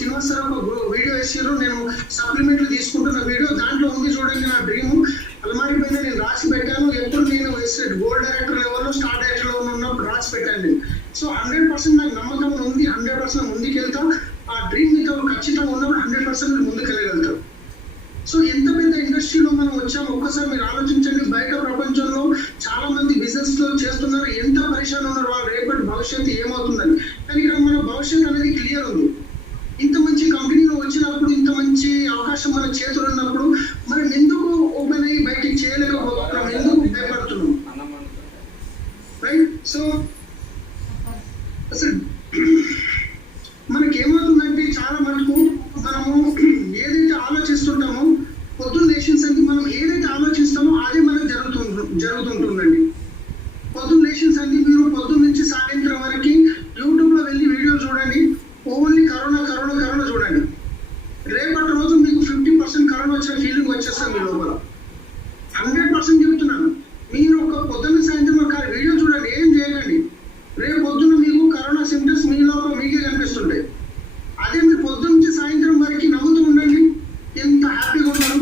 Srinivas sir ఒక video వేసారు, నేను సప్లిమెంట్లు తీసుకుంటున్న వీడియో, దాంట్లో ఉంది చూడండి నా డ్రీమ్. అల్మారి పైన నేను రాసి పెట్టాను, ఎప్పుడు నేను గోల్డ్ డైరెక్టర్ లెవెల్లో స్టార్ డైరెక్టర్ లో ఉన్నప్పుడు రాసి పెట్టాను నేను. సో 100% నాకు నమ్మకం ఉంది, 100% ముందుకు వెళ్తాం. ఆ డ్రీమ్ మీతో ఖచ్చితంగా ఉన్నప్పుడు 100% మీరు ముందుకు వెళ్ళగలుగుతాం. సో ఎంత పెద్ద ఇండస్ట్రీలో మనం వచ్చాము ఒక్కసారి మీరు ఆలోచించండి. బయట ప్రపంచంలో చాలా మంది బిజినెస్ లో చేస్తున్నారు, ఎంత పరిశాన్ ఉన్నారు వాళ్ళు, రేపటి భవిష్యత్తు ఏమవుతుందని. కానీ ఇక్కడ మన భవిష్యత్తు అనేది క్లియర్ ఉంది. ఇంత మంచి కంపెనీలో వచ్చినప్పుడు, ఇంత మంచి అవకాశం మన చేతులు ఉన్నప్పుడు మనం ఎందుకు ఓపెన్ అయ్యి బయటికి చేయలేకపోతున్నాం, ఎందుకు భయపడుతున్నాం, రైట్? సో అసలు మనకేమవుతుందంటే చాలా మటుకు మనము ఏదైతే ఆలోచిస్తుంటామో పొద్దున్న లేషన్స్ మనం ఏదైతే ఆలోచిస్తామో అదే మనకు జరుగుతుంటుందండి. పొద్దున్న లేషన్స్ మీరు పొద్దున్న నుంచి సాయంత్రం వరకు యూట్యూబ్ లో వెళ్ళి వీడియో చూడండి, ఓన్లీ కరోనా కరోనా కరోనా చూడండి. రేపటి రోజు మీకు 50% కరోనా వచ్చిన ఫీలింగ్ వచ్చేస్తుంది మీ లోపల. 100% చెప్తున్నాను. మీరు ఒక పొద్దున్న సాయంత్రం ఒక వీడియో చూడండి, ఏం చేయకండి. రేపు పొద్దున్న మీకు కరోనా సింప్టమ్స్ మీ లోపల మీకే కనిపిస్తుంటాయి. అదే మీరు పొద్దున్న నుంచి సాయంత్రం వరకు నవ్వుతూ ఉండండి, ఎంత హ్యాపీగా ఉన్నారు.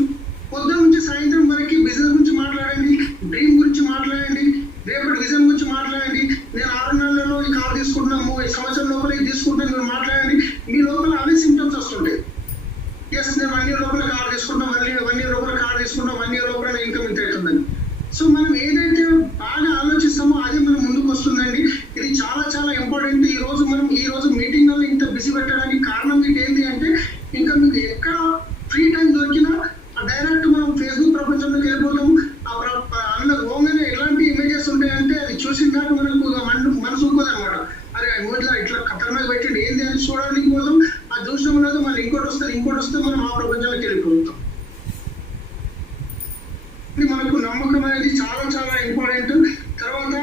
పొద్దున్న నుంచి సాయంత్రం వరకు బిజినెస్ గురించి మాట్లాడండి, డ్రీమ్ గురించి మాట్లాడండి, రేపటి విజన్ గురించి మాట్లాడండి. నేను 6 నెలలలో ఈ కార్ తీసుకుంటున్నాము, ఈ సంవత్సరం లోపల ఇది తీసుకుంటాను మీరు మాట్లాడండి. మీ లోపల అవే సింప్టమ్స్ వస్తుంటాయి. ఎస్, నేను 1 ఇయర్ లోపల కార్ తీసుకుంటాం, 1 ఇయర్ లోపల కార్ తీసుకుంటాం, 1 ఇయర్ లోపల ఇన్కమ్ ఇంత అవుతుందని. సో మనం ఏదైతే బాగా ఆలోచిస్తామో అదే మనం ముందుకు వస్తుందండి. ఇది చాలా చాలా ఇంపార్టెంట్. ఈ రోజు మీటింగ్ లో ఇంత బిజీ పెట్టడానికి కారణం మీకు ఏంటి అంటే, ఇంకా మీకు ఎక్కడ ఫ్రీ టైం దొరికినా డైరెక్ట్ మనం ఫేస్బుక్ ప్రపంచంలోకి వెళ్ళిపోతాం. అందులో పోగానే ఎలాంటి ఇమేజెస్ ఉంటాయంటే అది చూసిన దాకా మనకు మనసు ఊరుకోదనమాట. అరే ఇమోజ్లో ఇట్లా ఖతర్నాక్ పెట్టండి ఏంటి అని చూడడానికి పోతాం. అది చూసిన ఉన్నది మళ్ళీ ఇంకోటి వస్తే మనం ఆ ప్రపంచంలోకి వెళ్ళిపోతాం. మనకు నమ్మకం అనేది చాలా చాలా ఇంపార్టెంట్. తర్వాత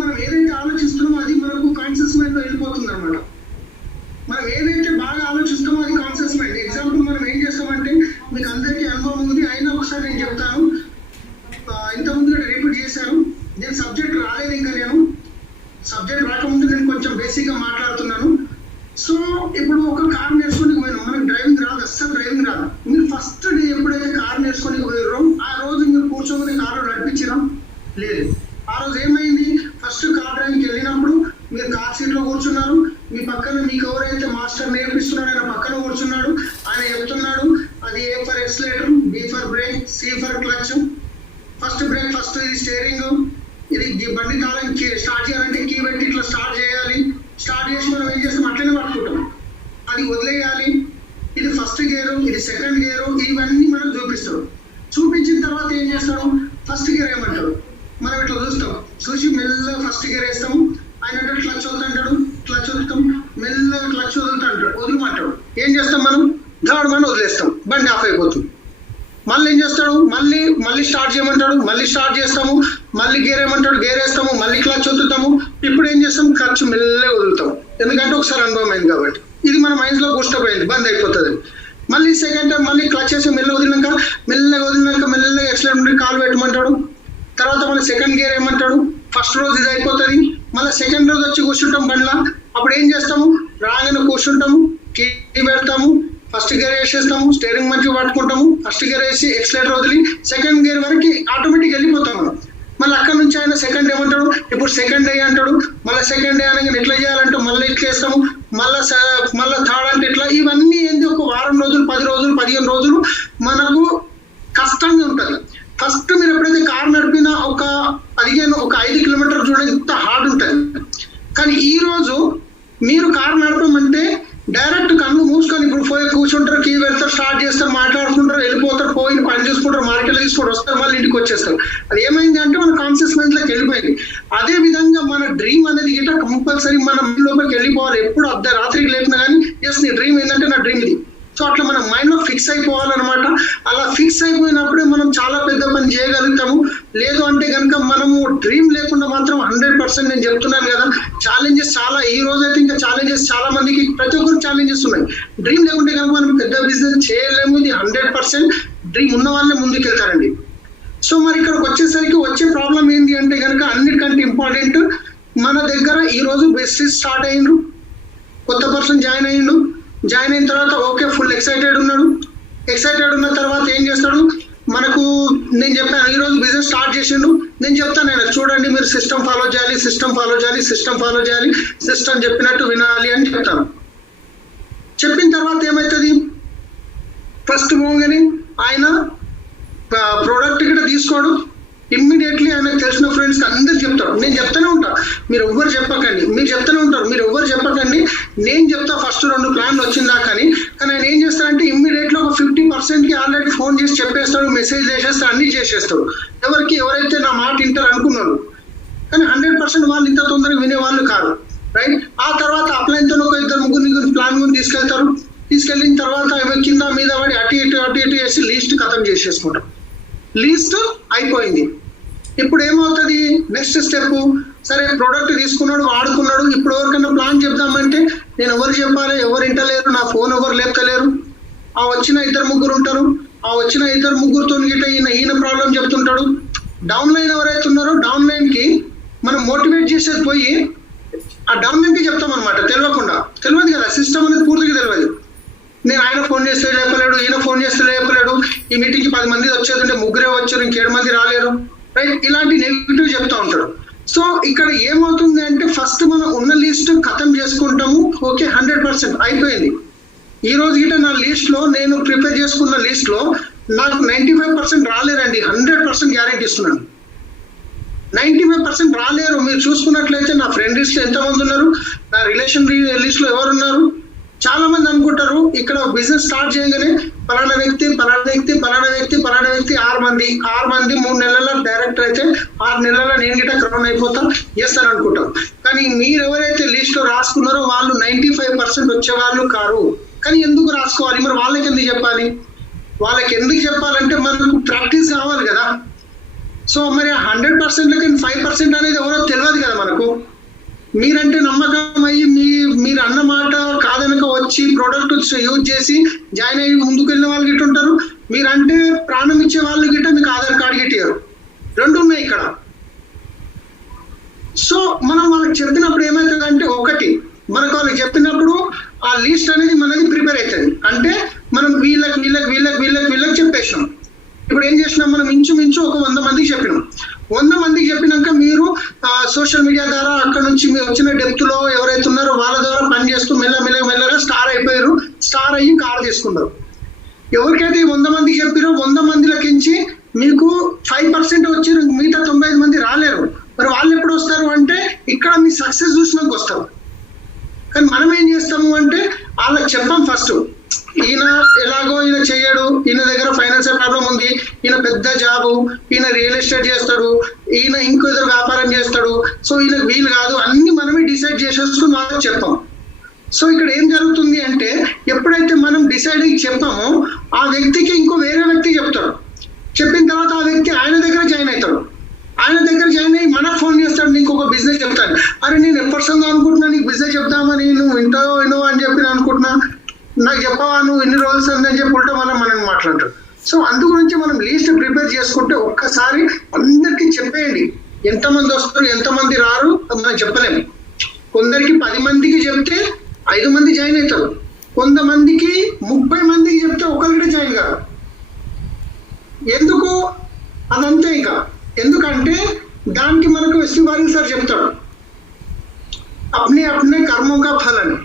మనం ఏదైతే ఆలోచిస్తున్నామో అది మనకు కాన్షియస్ మైండ్ లో వెళ్ళిపోతుంది అనమాట. మనం ఏదైతే బాగా ఆలోచిస్తామో అది కాన్షియస్ మైండ్. ఎగ్జాంపుల్ మనం ఏం చేస్తామంటే, మీకు అందరికీ అనుభవం ఉంది అయినా ఒకసారి నేను చెప్తాను. ఇంతకుముందు నేను రిపీట్ చేశాను, నేను సబ్జెక్ట్ రాలేదు, ఇంకా నేను సబ్జెక్ట్ రాకముందు నేను కొంచెం బేసిక్ గా మాట్లాడుతున్నాను. సో ఇప్పుడు ఒక కార్ నేర్చుకుని పోయినాం, మనకు డ్రైవింగ్ రాదు, అస్సలు డ్రైవింగ్ రాదు. మీరు ఫస్ట్ డే ఎప్పుడైతే కార్ నేర్చుకుని పోయారో ఆ రోజు మీరు కూర్చొని కారు నడిపించడం లేదు. ఆ రోజు ఏమైంది, ఫస్ట్ కార్ డ్రైవింగ్కి వెళ్ళినప్పుడు మీరు కార్ సీట్ లో కూర్చున్నారు, మీ పక్కన మీకు ఎవరైతే మాస్టర్ నేర్పిస్తున్నాడు ఆయన పక్కన కూర్చున్నాడు, ఆయన చెప్తున్నాడు అది A for accelerator, B for brake, C for clutch. First brake, first ఇది స్టీరింగ్, ఇది బండి తాళం స్టార్ట్ చేయాలంటే కీ పెట్టి ఇట్లా స్టార్ట్ చేయాలి. స్టార్ట్ చేసి మనం ఏం చేస్తాం, అట్లనే పట్టుకుంటాం, అది వదిలేయాలి. ఇది ఫస్ట్ గేరు, ఇది సెకండ్ గేరు, ఇవన్నీ మనం చూపిస్తాడు. చూపించిన తర్వాత ఏం చేస్తాడు, ఫస్ట్ గేర్ ఏమంటాడు, మనం ఇట్లా చూస్తాం, చూసి మెల్లగా ఫస్ట్ గేర్ వేస్తాము. ఆయన అంటే క్లచ్ వదులుతాడు, క్లచ్ వదులుతాం, మెల్లగా క్లచ్ వదులుమంటాడు. ఏం చేస్తాం మనం, థర్డ్ మనం వదిలేస్తాం, బండి ఆఫ్ అయిపోతుంది. మళ్ళీ ఏం చేస్తాడు, మళ్ళీ స్టార్ట్ చేయమంటాడు, మళ్ళీ స్టార్ట్ చేస్తాము, మళ్ళీ గేర్ ఏమంటాడు, గేర్ వేస్తాము, మళ్ళీ క్లచ్ వదులుతాము. ఇప్పుడు ఏం చేస్తాం, క్లచ్ మెల్లగా వదులుతాం, ఎందుకంటే ఒకసారి అనుభవం అయింది కాబట్టి. ఇది మన మైండ్ లో గుష్టపోయింది, బంద్ అయిపోతుంది. మళ్ళీ సెకండ్ టైం మళ్ళీ క్లచ్ చేసి మెల్లగా వదిలినాక మెల్లగా ఎక్సలెంట్ నుండి కాలు పెట్టమంటాడు. తర్వాత మళ్ళీ సెకండ్ గేర్ ఏమంటాడు, ఫస్ట్ రోజు ఇది అయిపోతుంది, మళ్ళీ సెకండ్ రోజు వచ్చి కూర్చుంటాం బండ్లా. అప్పుడు ఏం చేస్తాము, రాగానే కూర్చుంటాము, కీ పెడతాము, ఫస్ట్ గేర్ వేసేస్తాము, స్టీరింగ్ మంచిగా పట్టుకుంటాము, ఫస్ట్ గేర్ వేసి ఎక్సలేటర్ వదిలి సెకండ్ గేర్ వరకు ఆటోమేటిక్ వెళ్ళిపోతాం మనం. మళ్ళీ అక్కడ నుంచి ఆయన సెకండ్ ఏమంటాడు, ఇప్పుడు సెకండ్ డే అంటాడు, మళ్ళీ సెకండ్ డే అనగా ఎట్లా చేయాలంటే మళ్ళీ ఇట్లా వేస్తాము, మళ్ళీ థర్డ్ అంటే ఇట్లా. ఇవన్నీ ఏంటి, ఒక వారం రోజులు, 10 రోజులు, 15 రోజులు మనకు కష్టంగా ఉంటుంది. ఫస్ట్ మీరు ఎప్పుడైతే కార్ నడిపినా ఒక 5 కిలోమీటర్ చూడండి ఎంత హార్డ్ ఉంటుంది. కానీ ఈ రోజు మీరు కార్ నడపమంటే డైరెక్ట్ కళ్ళు మూసుకొని ఇప్పుడు పోయి కూర్చుంటారు, కీ పెడతారు, స్టార్ట్ చేస్తారు, మాట్లాడుకుంటారు, వెళ్ళిపోతారు, పోయి పని చూసుకుంటారు, మార్కెట్లో తీసుకొని వస్తారు, మళ్ళీ ఇంటికి వచ్చేస్తారు. అది ఏమైంది అంటే మన కాన్షియస్ మైండ్ లోకి వెళ్ళిపోయింది. అదే విధంగా మన డ్రీమ్ అనేది గిట్ట కంపల్సరీ మన మైండ్ లోపలికి వెళ్ళిపోవాలి. ఎప్పుడు అర్ధరాత్రికి లేపినా కానీ ఎస్ నీ డ్రీమ్ ఏంటంటే నా డ్రీమ్ ఇది. సో అట్లా మన మైండ్ లో ఫిక్స్ అయిపోవాలన్నమాట. అలా ఫిక్స్ అయిపోయినప్పుడే మనం చాలా పెద్ద పని చేయగలుగుతాము. లేదు అంటే కనుక మనము డ్రీమ్ లేకుండా మాత్రం 100% నేను చెప్తున్నాను కదా, ఛాలెంజెస్ చాలా, ఈ రోజు అయితే ఇంకా ఛాలెంజెస్ చాలా మందికి, ప్రతి ఒక్కరికి ఛాలెంజెస్ ఉన్నాయి. డ్రీమ్ లేకుంటే కనుక మనం పెద్ద బిజినెస్ చేయలేము. ఇది 100% డ్రీమ్ ఉన్న వాళ్ళే ముందుకు వెళ్తారండి. సో మరి ఇక్కడికి వచ్చేసరికి వచ్చే ప్రాబ్లం ఏంటి అంటే కనుక, అన్నిటికంటే ఇంపార్టెంట్ మన దగ్గర ఈ రోజు బిజినెస్ స్టార్ట్ అయ్యిండ్రు, కొత్త పర్సన్ పర్సన్ జాయిన్ అయ్యిండు. జాయిన్ అయిన తర్వాత ఓకే ఫుల్ ఎక్సైటెడ్ ఉన్నాడు. ఎక్సైటెడ్ ఉన్న తర్వాత ఏం చేస్తాడు, మనకు నేను చెప్పాను ఈరోజు బిజినెస్ స్టార్ట్ చేసిండు, నేను చెప్తాను ఆయన చూడండి మీరు సిస్టమ్ ఫాలో చేయాలి, సిస్టమ్ ఫాలో చేయాలి, సిస్టమ్ ఫాలో చేయాలి, సిస్టమ్ చెప్పినట్టు వినాలి అని చెప్తాను. చెప్పిన తర్వాత ఏమవుతుంది, ఫస్ట్ మూవ్గానే ఆయన ప్రోడక్ట్ కూడా తీసుకోడు, ఇమ్మీడియట్లీ ఆయనకు తెలిసిన ఫ్రెండ్స్ అందరు చెప్తాడు. నేను చెప్తూనే ఉంటా, మీరు ఎవ్వరు చెప్పకండి, మీరు చెప్తూనే ఉంటారు, మీరు ఎవ్వరు చెప్పకండి, నేను చెప్తా ఫస్ట్ 2 ప్లాన్లు వచ్చిందా కానీ ఆయన ఏం చేస్తాడంటే ఇమ్మీడియట్లీ ఒక 50%కి ఆల్రెడీ ఫోన్ చేసి చెప్పేస్తాడు, మెసేజ్ చేసేస్తాడు, అన్ని చేసేస్తాడు. ఎవరైతే నా మాట వింటారు అనుకున్నాడు, కానీ 100% వాళ్ళు ఇంత తొందరగా వినేవాళ్ళు కాదు, రైట్. ఆ తర్వాత అప్లైన్తో ఒక 2-3 ప్లాన్ ముందు తీసుకెళ్తారు. తీసుకెళ్ళిన తర్వాత కింద మీద పడి అటు ఇటు వేసి లీస్ట్ ఖతం చేసేసుకుంటారు. లీస్ట్ అయిపోయింది. ఇప్పుడు ఏమవుతుంది నెక్స్ట్ స్టెప్, సరే ప్రోడక్ట్ తీసుకున్నాడు, వాడుకున్నాడు, ఇప్పుడు ఎవరికైనా ప్లాన్ చెప్దామంటే నేను ఎవరు చెప్పాలి, ఎవరు వింటలేరు, నా ఫోన్ ఎవరు లేపుతలేరు. ఆ వచ్చిన 2-3 ఉంటారు, ఆ వచ్చిన 2-3తో గిట్ట ఈయన ప్రాబ్లం చెప్తుంటాడు. డౌన్ లైన్ ఎవరైతే ఉన్నారో డౌన్ లైన్ కి మనం మోటివేట్ చేసేది పోయి ఆ డౌన్ లైన్ కి చెప్తాం అనమాట, తెలియదు కదా, సిస్టమ్ అనేది పూర్తిగా తెలియదు. నేను ఆయన ఫోన్ చేస్తే లేపలేడు, ఈయన ఫోన్ చేస్తే లేపలేడు, ఈ మీటింగ్కి 10 మంది వచ్చేదంటే 3 వచ్చారు, ఇంక 7 మంది రాలేరు, రైట్. ఇలాంటి నెగిటివ్ చెప్తా ఉంటాడు. సో ఇక్కడ ఏమవుతుంది అంటే ఫస్ట్ మనం ఉన్న లిస్ట్ ఖతం చేసుకుంటాము, ఓకే 100% అయిపోయింది. ఈ రోజు గిట్ట నా లిస్ట్ లో నేను ప్రిపేర్ చేసుకున్న లిస్ట్ లో నాకు 95% రాలేరండి, 100% గ్యారెంటీ ఇస్తున్నాను. 95% రాలేరు. మీరు చూసుకున్నట్లయితే నా ఫ్రెండ్ లిస్ట్ ఎంతమంది ఉన్నారు, నా రిలేషన్ లిస్ట్ లో ఎవరు ఉన్నారు. చాలా మంది అనుకుంటారు ఇక్కడ బిజినెస్ స్టార్ట్ చేయగానే పలానా వ్యక్తి 6 మంది 3 నెలల డైరెక్టర్ అయితే 6 నెలల నేను గిట్ట క్రౌన్ అయిపోతా చేస్తాను అనుకుంటాం. కానీ మీరు ఎవరైతే లిస్ట్ లో రాసుకున్నారో వాళ్ళు 95% వచ్చే వాళ్ళు కారు. కానీ ఎందుకు రాసుకోవాలి, మరి వాళ్ళకి ఎందుకు చెప్పాలి, చెప్పాలంటే మనకు ప్రాక్టీస్ కావాలి కదా. సో మరి 100%లకి 5% అనేది ఎవరో తెలియదు కదా మనకు. మీరంటే నమ్మకం అయ్యి మీరు అన్న మాట కాదనక వచ్చి ప్రోడక్ట్ యూజ్ చేసి జాయిన్ అయ్యి ముందుకు వెళ్ళిన వాళ్ళు గిట్ట ఉంటారు, మీరంటే ప్రాణం ఇచ్చే వాళ్ళు గిట్ట మీకు ఆధార్ కార్డు గిట్టారు, 2 ఉన్నాయి ఇక్కడ. సో మనం వాళ్ళకి చెప్పినప్పుడు ఏమవుతుందంటే ఒకటి మనకు వాళ్ళకి చెప్పినప్పుడు ఆ లిస్ట్ అనేది మనది ప్రిపేర్ అవుతుంది. అంటే మనం వీళ్ళకి చెప్పేసాం. ఇప్పుడు ఏం చేసినాం, మనం ఇంచుమించు ఒక 100 మందికి చెప్పినాం. 100 మందికి చెప్పినాక మీరు సోషల్ మీడియా ద్వారా అక్కడ నుంచి మీరు వచ్చిన డెప్త్ లో ఎవరైతే ఉన్నారో వాళ్ళ ద్వారా పనిచేస్తూ మెల్లగా స్టార్ అయిపోయారు. స్టార్ అయ్యి కార్ తీసుకున్నారు. ఎవరికైతే 100 మందికి చెప్పారో 100 మందిలకించి మీకు 5% వచ్చి మిగతా 95 మంది రాలేరు. మరి వాళ్ళు ఎప్పుడు వస్తారు అంటే ఇక్కడ మీ సక్సెస్ చూసినాక వస్తారు. కానీ మనం ఏం చేస్తాము అంటే వాళ్ళకి చెప్పాం ఫస్ట్, ఈయన ఎలాగో ఈయన చెయ్యడు, ఈయన దగ్గర ఫైనాన్షియల్ ప్రాబ్లం ఉంది, ఈయన పెద్ద జాబు, ఈయన రియల్ ఎస్టేట్ చేస్తాడు, ఈయన ఇంకో ఏదో వ్యాపారం చేస్తాడు, సో ఈయనకు వీలు కాదు, అన్ని మనమే డిసైడ్ చేసేసుకుని వాళ్ళకి చెప్పాం. సో ఇక్కడ ఏం జరుగుతుంది అంటే ఎప్పుడైతే మనం డిసైడ్ అయ్యి చెప్పామో ఆ వ్యక్తికి ఇంకో వేరే వ్యక్తి చెప్తాడు. చెప్పిన తర్వాత ఆ వ్యక్తి ఆయన దగ్గర జాయిన్ అవుతాడు. ఆయన దగ్గర జాయిన్ అయ్యి మనకు ఫోన్ చేస్తాడు, నీకు ఒక బిజినెస్ చెప్తాను. అరే నేను ఎప్పటిసంగా అనుకుంటున్నా నీకు బిజినెస్ చెప్తామని, నువ్వు వినో అని చెప్పి అనుకుంటున్నా, నాకు చెప్పవా నువ్వు ఇన్ని రోజులు అని చెప్పి ఉంటా మనం మాట్లాడతారు. సో అందు గురించి మనం లీస్ట్ ప్రిపేర్ చేసుకుంటే ఒక్కసారి అందరికీ చెప్పేయండి. ఎంతమంది వస్తారు ఎంతమంది రారు మనం చెప్పలేము. కొందరికి 10 మందికి చెప్తే 5 మంది జాయిన్ అవుతారు, కొంతమందికి 30 మందికి చెప్తే ఒకరికి జాయిన్ కాదు. ఎందుకు అదంతే. ఇంకా ఎందుకంటే దానికి మనకు ఎస్వి బారిల్ సార్ చెప్తాడు, అప్నే కర్మోं का फल అని,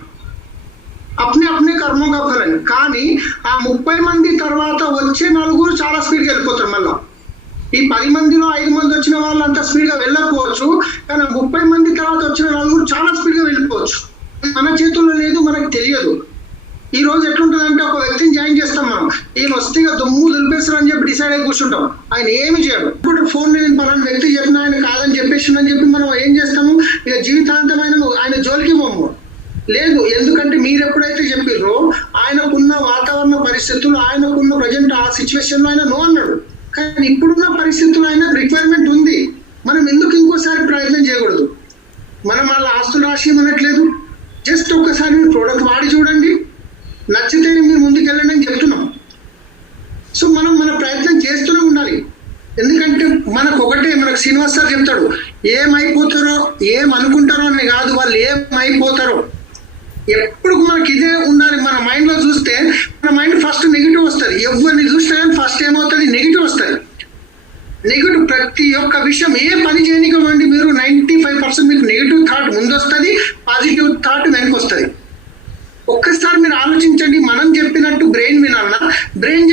అప్నే కర్మోं का फल అని. కానీ ఆ 30 మంది తర్వాత వచ్చే 4 చాలా స్పీడ్గా వెళ్ళిపోతారు. మళ్ళీ ఈ 10 మందిలో 5 మంది వచ్చిన వాళ్ళు అంత స్పీడ్గా వెళ్ళకపోవచ్చు, కానీ 30 మంది తర్వాత వచ్చిన 4 చాలా స్పీడ్గా వెళ్ళిపోవచ్చు. మన చేతుల్లో లేదు, మనకు తెలియదు. ఈ రోజు ఎట్లుంటుందంటే ఒక వ్యక్తిని జాయిన్ చేస్తాం మనం, ఈయన వస్తే దుమ్ము దులిపేస్తారు అని చెప్పి డిసైడ్ అయి కూర్చుంటాం. ఆయన ఏమి చేయడు. ఇప్పుడు ఫోన్ నేను పలానా వ్యక్తి చెప్పిన ఆయన కాదని చెప్పేసిందని చెప్పి మనం ఏం చేస్తాము, ఇక జీవితాంతమైన ఆయన జోలికి పోము. లేదు, ఎందుకంటే మీరు ఎప్పుడైతే చెప్పారో ఆయనకున్న వాతావరణ పరిస్థితులు, ఆయనకున్న ప్రజెంట్ ఆ సిచ్యువేషన్ లో ఆయన నో అన్నాడు. కానీ ఇప్పుడున్న పరిస్థితుల్లో ఆయన రిక్వైర్మెంట్ ఉంది. మనం ఎందుకు ఇంకోసారి ప్రయత్నం చేయకూడదు? మనం వాళ్ళ ఆస్తులు రాసి అనట్లేదు, జస్ట్ ఒక్కసారి మీరు ప్రోడక్ట్ వాడి చూడండి, నచ్చితే మీరు ముందుకెళ్ళండి అని చెప్తున్నాం. సో మనం మన ప్రయత్నం చేస్తూనే ఉండాలి. ఎందుకంటే మనకు శ్రీనివాస్ సార్ చెప్తాడు, ఏమైపోతారో ఏమనుకుంటారో అని కాదు, వాళ్ళు ఏమైపోతారో ఎప్పుడు మనకి ఇదే ఉండాలి. మన మైండ్ లో చూస్తే మన మైండ్ ఫస్ట్ నెగిటివ్ వస్తుంది. ఎవరిని చూస్తే ఫస్ట్ ఏమవుతుంది, నెగిటివ్ వస్తుంది. నెగిటివ్ ప్రతి ఒక్క విషయం, ఏ పని చేయనివ్వండి మీరు, 95% మీకు నెగిటివ్ థాట్ ముందు వస్తుంది, పాజిటివ్ థాట్ వెనక్కి వస్తుంది. ఒక్కసారి మీరు ఆలోచించండి, మనం చెప్పినట్టు బ్రెయిన్ వినాలన్నా, బ్రెయిన్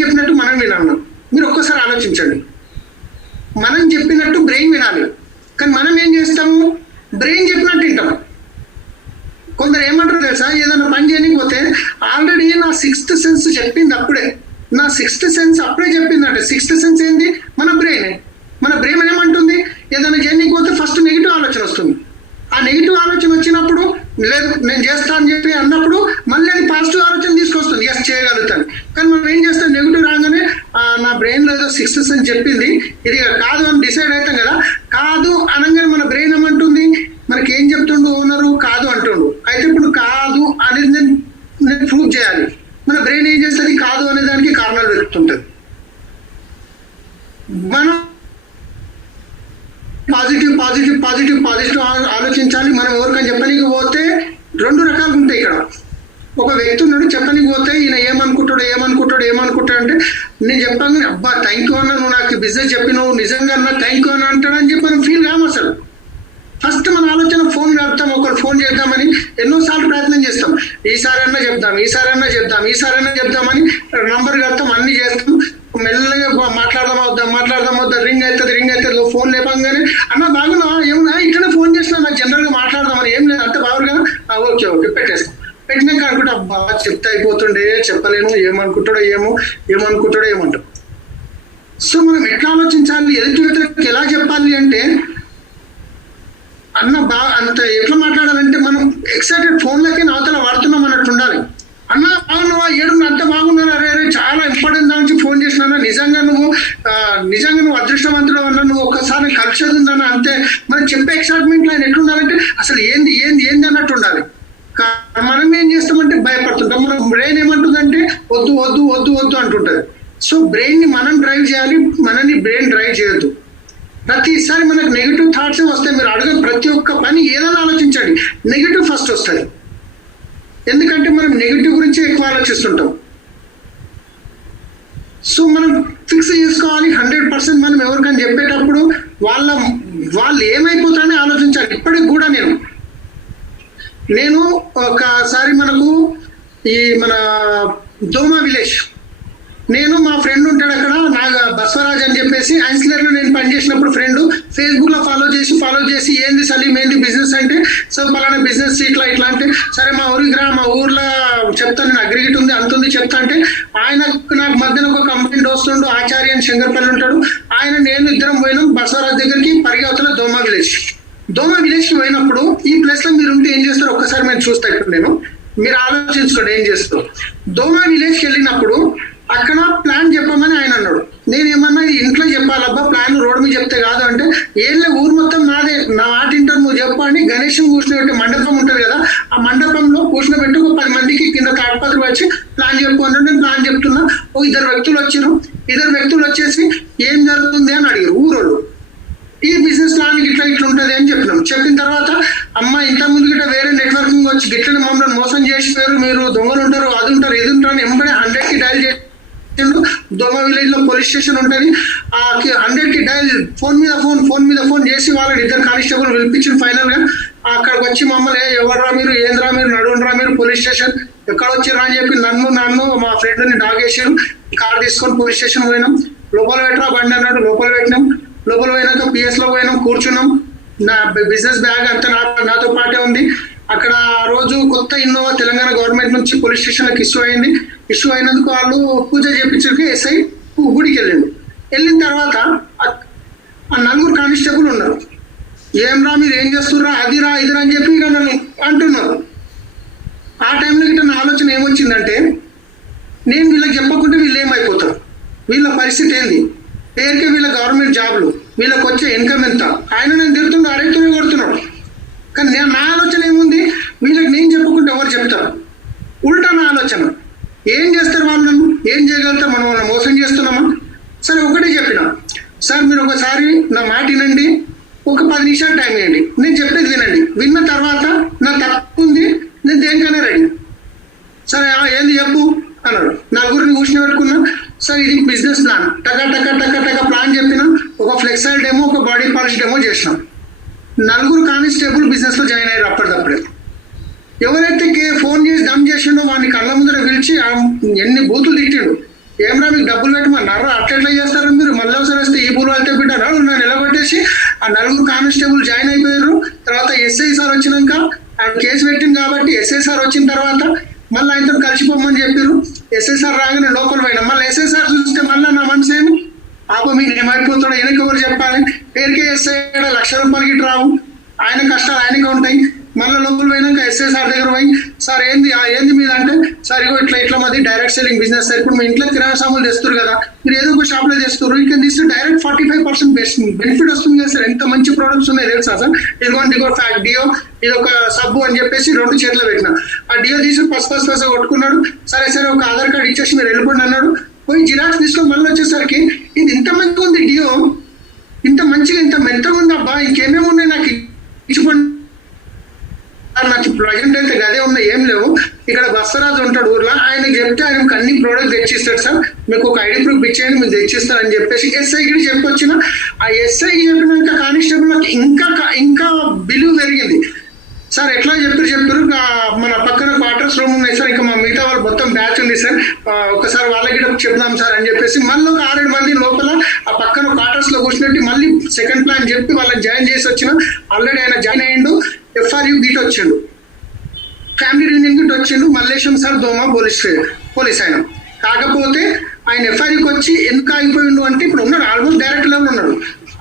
చెప్పినట్టు మనం వినాలన్నా? మీరు ఒక్కసారి ఆలోచించండి. మనం చెప్పినట్టు బ్రెయిన్ వినాలి, కానీ మనం ఏం చేస్తాము, బ్రెయిన్ చెప్పినట్టు వింటాం. కొందరు ఏమంటారు తెలుసా, ఏదైనా పని చేయకపోతే ఆల్రెడీ నా 6th సెన్స్ చెప్పింది అప్పుడే, నా 6th సెన్స్ అప్పుడే చెప్పిందంటే 6th సెన్స్ ఏంది, మన బ్రెయిన్. మన బ్రెయిన్ ఏమంటుంది, ఏదైనా చేయకపోతే ఫస్ట్ నెగిటివ్ ఆలోచన వస్తుంది. ఆ నెగిటివ్ ఆలోచన వచ్చినప్పుడు లేదు నేను చేస్తా అని చెప్పి అన్నప్పుడు మళ్ళీ అది పాజిటివ్ ఆలోచన తీసుకొస్తుంది, ఎస్ చేయగలుగుతాను. కానీ మనం ఏం చేస్తాం, నెగిటివ్ రాగానే నా బ్రెయిన్ లో ఏదో 6th సెన్స్ చెప్పింది, ఇది కాదు అని డిసైడ్ అవుతాం కదా. కాదు అనగానే మన బ్రెయిన్ ఏమంటుంది, మనకి ఏం చెప్తుండు ఓనరు, కాదు అంటుండు. అయితే ఇప్పుడు కాదు అనేది నేను ప్రూవ్ చేయాలి. మన బ్రెయిన్ ఏం చేస్తుంది, కాదు అనే దానికి కారణాలు వెతుకుతుంటది. మనం పాజిటివ్ ఆలోచించాలి. మనం ఎవరికైనా చెప్పనీకి పోతే 2 రకాలు ఉంటాయి ఇక్కడ. ఒక వ్యక్తి ఉన్నాడు, చెప్పనీకి పోతే ఈయన ఏమనుకుంటాడు అంటే, నేను చెప్పాను అబ్బా థ్యాంక్ యూ అన్న, నువ్వు నాకు బిజినెస్ చెప్పినావు, నిజంగా అన్న థ్యాంక్ యూ అన్న అంటాడని చెప్పి మనం ఫీల్ కాము. అసలు ఫస్ట్ మన ఆలోచన ఫోన్ కలుపుతాం, ఒకరు ఫోన్ చేద్దామని ఎన్నోసార్లు ప్రయత్నం చేస్తాం. ఈసారైనా చెప్దామని నంబర్ కలుపుతాం, అన్ని చేస్తాం. మెల్లగా మాట్లాడదాం వద్దా, రింగ్ అవుతుంది, ఫోన్ లేపంగానే అన్న బాగున్నావా, ఏమన్నా ఇట్లనే ఫోన్ చేసినా, నాకు జనరల్ గా మాట్లాడదామని, ఏం లేదు అంత బాగురు కదా, ఓకే పెట్టేస్తాం. పెట్టినాక అనుకుంటా అబ్బా చెప్తే అయిపోతుండే, చెప్పలేము, ఏమనుకుంటాడో ఏమంటాం. సో మనం ఎట్లా ఆలోచించాలి, ఎదుటి వ్యక్తులకు ఎలా చెప్పాలి అంటే, అంత ఎట్లా మాట్లాడాలంటే, మనం ఎక్సైటెడ్ ఫోన్లకి అవతల వాడుతున్నాం అన్నట్టు ఉండాలి. అన్న బాగున్నావా, అంత బాగున్నారా, అరే చాలా ఇంపార్టెంట్ దాని నుంచి ఫోన్ చేసినా, నిజంగా నువ్వు అదృష్టవంతుడు అన్న, నువ్వు ఒక్కసారి కలిసేది ఉందన్న, అంతే. మనం చెప్పే ఎక్సైట్మెంట్ ఆయన ఎట్లుండాలంటే అసలు ఏంది అన్నట్టు ఉండాలి. మనం ఏం చేస్తామంటే భయపడుతుంటాం. మన బ్రెయిన్ ఏమంటుందంటే వద్దు అంటుంటది. సో బ్రెయిన్ ని మనం డ్రైవ్ చేయాలి, మనని బ్రెయిన్ డ్రైవ్ చేయొద్దు. ప్రతిసారి మనకు నెగిటివ్ థాట్స్ వస్తాయి. మీరు అడగని ప్రతి ఒక్క పని ఏదైనా ఆలోచించండి, నెగిటివ్ ఫస్ట్ వస్తుంది. ఎందుకంటే మనం నెగిటివ్ గురించి ఎక్కువ ఆలోచిస్తుంటాం. సో మనం ఫిక్స్ చేసుకోవాలి 100%. మనం ఎవరికైనా చెప్పేటప్పుడు వాళ్ళు ఏమైపోతారని ఆలోచించాలి. ఇప్పటికి కూడా నేను ఒకసారి మనకు ఈ మన దోమా విలేజ్, నేను మా ఫ్రెండ్ ఉంటాడు అక్కడ, బస్వరాజ్ అని చెప్పేసి ఐన్స్లర్ లో నేను పనిచేసినప్పుడు ఫ్రెండ్, ఫేస్బుక్ లో ఫాలో చేసి ఏంది సలీం ఏంది బిజినెస్ అంటే, సో పలానా బిజినెస్ ఇట్లా అంటే, సరే మా ఊర్లో చెప్తాను, నేను అగ్రిగేట్ ఉంది అంతుంది చెప్తా అంటే, నాకు మధ్యన ఒక కంపెనీ వస్తుండు, ఆచార్య అని శంకర్పల్లి ఉంటాడు, నేను ఇద్దరం పోయినాం బస్వరాజ్ దగ్గరికి, పరిగెవతల దోమా విలేజ్ కి పోయినప్పుడు, ఈ ప్లేస్ లో మీరు ఉంటే ఏం చేస్తారు ఒక్కసారి మేము చూస్తా. ఇప్పుడు మీరు ఆలోచించుకోండి ఏం చేస్తారు. దోమా విలేజ్ కి వెళ్ళినప్పుడు అక్కడ ప్లాన్ చెప్పమని ఆయన అన్నాడు. నేనేమన్నా ఇంట్లో చెప్పాలబ్బా, ప్లాన్ రోడ్ మీద చెప్తే కాదు అంటే, ఏళ్ళే ఊరు మొత్తం నాదే, నా మాట ఇంటర్ నువ్వు చెప్పండి. గణేశం కూర్చుని మండపం ఉంటుంది కదా, ఆ మండపంలో కూర్చుని ఒక 10 మందికి కింద తాడిపత్రి వచ్చి ప్లాన్ చెప్పు అంటే, నేను ప్లాన్ చెప్తున్నా. ఇద్దరు వ్యక్తులు వచ్చేసి ఏం జరుగుతుంది అని అడిగారు ఊరోళ్ళు. ఈ బిజినెస్ ప్లాన్ ఇట్లా ఉంటది అని చెప్పినాం. చెప్పిన తర్వాత అమ్మ ఇంత ముందు గిట్ట వేరే నెట్వర్కింగ్ వచ్చి గిట్లని మమ్మల్ని మోసం చేసిపోయారు, మీరు దొంగలు ఉంటారు, అది ఉంటారు, ఇది ఉంటారు అని ఎంబడే 100కి డైల్ చేసి, దోమా విలేజ్ లో పోలీస్ స్టేషన్ ఉంటుంది, ఆ 100కి డైల్ ఫోన్ మీద ఫోన్ చేసి వాళ్ళని ఇద్దరు కానిస్టేబుల్ పిలిపించిన. ఫైనల్ గా అక్కడికి వచ్చి మమ్మల్ని ఎవర్రా మీరు, ఏంద్రా మీరు, నడుండ్రా మీరు, పోలీస్ స్టేషన్ ఎక్కడ వచ్చిర్రా అని చెప్పి నన్ను మా ఫ్రెండ్ ని డాగేసారు. కార్ తీసుకొని పోలీస్ స్టేషన్ పోయినాం. లోపల పెట్టరా బండి అన్నాడు, లోపల పెట్టినాం. లోపల పోయినాక పిఎస్ లో పోయినాం, కూర్చున్నాం. నా బిజినెస్ బ్యాగ్ అంతా నాతో పాటే ఉంది. అక్కడ ఆ రోజు కొత్త ఇన్నోవా తెలంగాణ గవర్నమెంట్ నుంచి పోలీస్ స్టేషన్ లకు ఇష్యూ అయినందుకు వాళ్ళు పూజ చేయించడానికి ఎస్ఐ గుడికి వెళ్ళిన తర్వాత ఆ 4 కానిస్టేబుల్ ఉన్నారు. ఏమ్రా మీరు ఏం చేస్తుర్రా, అదిరా ఇదిరా అని చెప్పి ఇక నన్ను అంటున్నారు. ఆ టైంలో గిట్ట నా ఆలోచన ఏమొచ్చిందంటే, నేను వీళ్ళకి చెప్పకుంటే వీళ్ళు ఏమైపోతారు, వీళ్ళ పరిస్థితి ఏంది, పేరుకే వీళ్ళ గవర్నమెంట్ జాబ్లు, వీళ్ళకి వచ్చే ఇన్కమ్ ఎంత, ఆయన నేను తిరుగుతుండే అరైతునే కొడుతున్నాడు. కానీ నా ఆలోచన ఏముంది, వీళ్ళకి నేను చెప్పకుంటే ఎవరు చెప్తారు, ఉల్టా నా ఆలోచన. ఏం చేస్తారు వాళ్ళు, నన్ను ఏం చేయగలుగుతారు, మనం వాళ్ళని మోసం చేస్తున్నామా? సరే ఒకటే చెప్పిన, సార్ మీరు ఒకసారి నా మాట వినండి, ఒక 10 నిమిషాలు టైం ఇవ్వండి, నేను చెప్పేది వినండి, విన్న తర్వాత నా సార్ ఇది బిజినెస్ ప్లాన్, టక ప్లాన్ చెప్పిన, ఒక ఫ్లెక్సైల్ డెమో, ఒక బాడీ పాలిష్ డెమో చేసినాం. 4 కానిస్టేబుల్ బిజినెస్ లో జాయిన్ అయ్యారు అప్పటికప్పుడే. ఎవరైతే ఫోన్ చేసి దమ్ చేసిండో వాడిని కళ్ళ ముందర పిలిచి ఎన్ని బూతులు తిట్టిండు. ఏమరా మీకు డబ్బులు పెట్టమన్నారా, అట్లా చేస్తారు మీరు, మళ్ళీ ఒకసారి వస్తే ఈ బూలు అయితే బిడ్డారు నన్ను నిలబెట్టేసి ఆ 4 కానిస్టేబుల్ జాయిన్ అయిపోయారు. తర్వాత ఎస్ఐ సార్ వచ్చినాక ఆయన కేసు పెట్టింది కాబట్టి ఎస్ఐ సార్ వచ్చిన తర్వాత మళ్ళీ ఆయనతో కలిసిపోమని చెప్పారు. ఎస్ఐ సార్ రాగానే లోపల పోయినా, మళ్ళీ ఎస్ఐ సార్ చూస్తే మళ్ళీ నా మనసు ఏమి మీకు ఏమైపోతాడో వెనక ఎవరు చెప్పాలి, పేరుకే ఎస్ఐ ₹1,00,000 రావు, ఆయన కష్టాలు ఆయనకే ఉంటాయి. మళ్ళీ లోపల పోయినాక ఎస్ఐ సార్ దగ్గర పోయి సార్ ఏంది మీద అంటే, సార్ ఇగో ఇట్లా మాది డైరెక్ట్ సెల్లింగ్ బిజినెస్ సార్, ఇప్పుడు మీ ఇంట్లో కిరాణా సామాన్లు తెస్తారు కదా, మీరు ఏదో ఒక షాప్ లో తెస్తారు, ఇంకా తీస్తే డైరెక్ట్ 45% బెనిఫిట్ వస్తుంది కదా సార్, ఎంత మంచి ప్రొడక్ట్స్ ఉన్నాయి తెలుసా సార్, ఇదిగో ఫ్యాక్ట్ డియో, ఇది ఒక సబ్బు అని చెప్పేసి 2 చేతులు పెట్టిన, ఆ డియో తీసి పసు కొట్టుకున్నాడు. సరే ఒక ఆధార్ కార్డు ఇచ్చేసి మీరు వెళ్ళిపోండి అన్నాడు. పోయి జిరాక్స్ తీసుకొని మళ్ళీ వచ్చేసరికి ఇది ఇంత మంచిగా ఉంది డియో, ఇంత మంచిగా ఇంత మెత్తగా ఉంది అబ్బా, ఇంకేమేమి ఉన్నాయి నాకు ఇచ్చిపోండి. నాకు ప్రజెంట్ అయితే గదే ఉన్నాయి, ఏం లేవు. ఇక్కడ బస్సరాజు ఉంటాడు ఊర్లో, ఆయనకి చెప్తే ఆయనకు అన్ని ప్రోడక్ట్ తెచ్చిస్తాడు సార్, మీకు ఒక ఐడి ప్రూఫ్ ఇచ్చేయండి మీరు తెచ్చిస్తారని చెప్పేసి ఎస్ఐకి చెప్పొచ్చిన. ఆ ఎస్ఐకి చెప్పినాక కానిస్టేబుల్ నాకు ఇంకా బిలీవ్ పెరిగింది. సార్ ఎట్లా చెప్పారు మన పక్కన క్వార్టర్స్ రూమ్ ఉన్నాయి సార్, ఇంకా మా మిగతా వాళ్ళు మొత్తం బ్యాచ్ ఉంది సార్, ఒకసారి వాళ్ళకి చెప్దాం సార్ అని చెప్పేసి మళ్ళీ ఒక 6-7 మంది లోపల ఆ పక్కన క్వార్టర్స్ లో కూర్చున్నట్టు మళ్ళీ సెకండ్ ప్లాన్ చెప్పి వాళ్ళని జాయిన్ చేసి వచ్చిన. ఆల్రెడీ ఆయన జాయిన్ అయ్యిండు, FRU గిట్ వచ్చిండు, ఫ్యామిలీ యూనియన్ గిట్ వచ్చిండు, మల్లేశం సార్ దోమ పోలీస్ ఆయన. కాకపోతే ఆయన FRUకి వచ్చి ఎందుకు ఆగిపోయిండు అంటే ఇప్పుడు ఉన్నాడు, ఆల్మోస్ట్ డైరెక్ట్ లెవెల్ ఉన్నాడు.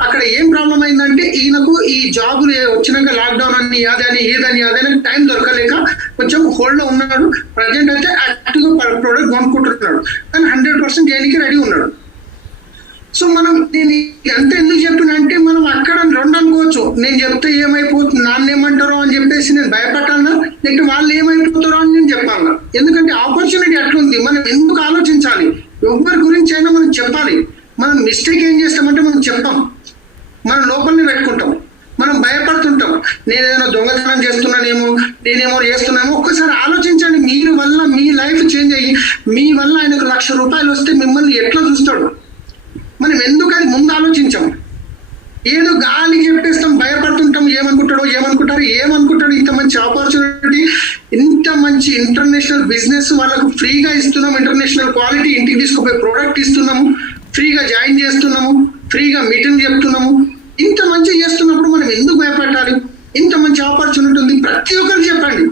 అక్కడ ఏం ప్రాబ్లం అయిందంటే ఈయనకు ఈ జాబులు వచ్చినాక లాక్డౌన్ అని అదని టైం దొరకలేక కొంచెం హోల్డ్ లో ఉన్నాడు. ప్రజెంట్ అయితే యాక్టివ్ గా ప్రోడక్ట్ కొనుక్కుంటున్నాడు, కానీ 100% చేయడానికి రెడీ ఉన్నాడు. సో మనం నేను అంత ఎందుకు చెప్పినంటే మనం అక్కడ 2 అనుకోవచ్చు, నేను చెప్తే ఏమైపోతుంది నాన్న ఏమంటారో అని చెప్పేసి నేను భయపడ్డాను, లేకపోతే వాళ్ళు ఏమైపోతారో అని నేను చెప్పాను. ఎందుకంటే ఆపర్చునిటీ అట్లుంది, మనం ఎందుకు ఆలోచించాలి, ఎవరి గురించి అయినా మనం చెప్పాలి. మనం మిస్టేక్ ఏం చేస్తామంటే మనం చెప్పాం, మన లోపలిని పెట్టుకుంటాం, మనం భయపడుతుంటాం, నేనేదైనా దొంగతనం చేస్తున్నానేమో, నేనేమో చేస్తున్నామో. ఒక్కసారి ఆలోచించండి, మీరు వల్ల మీ లైఫ్ చేంజ్ అయ్యి మీ వల్ల ఆయనకు ₹1,00,000 వస్తే మిమ్మల్ని ఎట్లా చూస్తాడు. మనం ఎందుకు అది ముందు ఆలోచించాం, ఏదో గాలి చెప్పేస్తాం, భయపడుతుంటాం, ఏమనుకుంటాడు. ఇంత మంచి ఆపర్చునిటీ, ఇంత మంచి ఇంటర్నేషనల్ బిజినెస్ వాళ్ళకు ఫ్రీగా ఇస్తున్నాము, ఇంటర్నేషనల్ క్వాలిటీ ఇంటికి తీసుకుపోయి ప్రోడక్ట్ ఇస్తున్నాము, ఫ్రీగా జాయిన్ చేస్తున్నాము, ఫ్రీగా మీటింగ్ చెప్తున్నాము. ఇంత మంచిగా చేస్తున్నప్పుడు మనం ఎందుకు భయపెట్టాలి? ఇంత మంచి ఆపర్చునిటీ ఉంది, ప్రతి ఒక్కరికి చెప్పండి,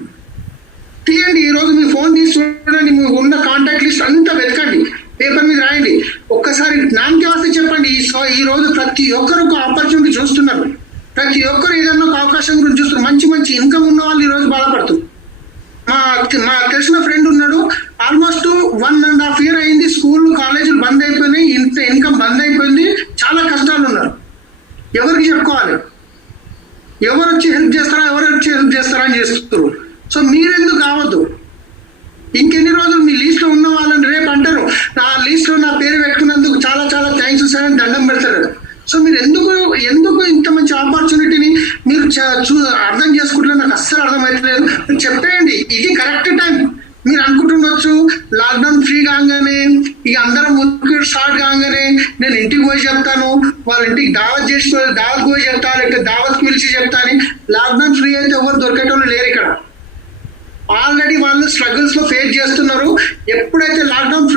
తీయండి. ఈ రోజు మీ ఫోన్ తీసి చూడండి, మీకు ఉన్న కాంటాక్ట్ లిస్ట్ అంతా వెతకండి, పేపర్ మీద రాయండి, ఒక్కసారి నామకే వస్తే చెప్పండి. ఈ రోజు ప్రతి ఒక్కరు ఒక ఆపర్చునిటీ చూస్తున్నారు, ప్రతి ఒక్కరు ఏదన్నా ఒక అవకాశం గురించి చూస్తున్నారు. మంచి ఇన్కమ్ ఉన్న వాళ్ళు ఈ రోజు బాధపడుతుంది. మా తెలిసిన ఫ్రెండ్ ఉన్నాడు, ఆల్మోస్ట్ 1.5 year అయింది, స్కూల్ కాలేజీలు బంద్ అయిపోయినాయి, ఇన్కమ్ బంద్ అయిపోయింది, చాలా కష్టాలు ఉన్నారు. ఎవరికి చెప్పుకోవాలి, ఎవరు వచ్చి హెల్ప్ చేస్తారా అని చేస్తున్నారు. సో మీరెందుకు కావద్దు, ఇంకెన్ని రోజులు మీ లీస్ట్ లో ఉన్న వాళ్ళని రేపు అంటారు నా లీస్ట్ లో నా పేరు పెట్టుకున్నందుకు చాలా థ్యాంక్స్ సార్ అని దండం పెడతారు. సో మీరు ఎందుకు ఇంత మంచి ఆపర్చునిటీని మీరు అర్థం చేసుకుంటున్నారు, నాకు అస్సలు అర్థమవుతలేదు. చెప్పేయండి, ఇది కరెక్ట్ టైం. మీరు అనుకుంటుండొచ్చు లాక్డౌన్ ఫ్రీ కాగానే ఇక అందరం స్టార్ట్ కాగానే నేను ఇంటికి పోయి చెప్తాను, వాళ్ళ ఇంటికి దావత్ పోయి చెప్తాను, లేకపోతే దావత్ పిలిచి చెప్తాను. లాక్డౌన్ ఫ్రీ అయితే ఎవరు దొరికేటోళ్ళు లేరు ఇక్కడ. ఆల్రెడీ వాళ్ళు స్ట్రగుల్స్ లో ఫేస్ చేస్తున్నారు. ఎప్పుడైతే లాక్డౌన్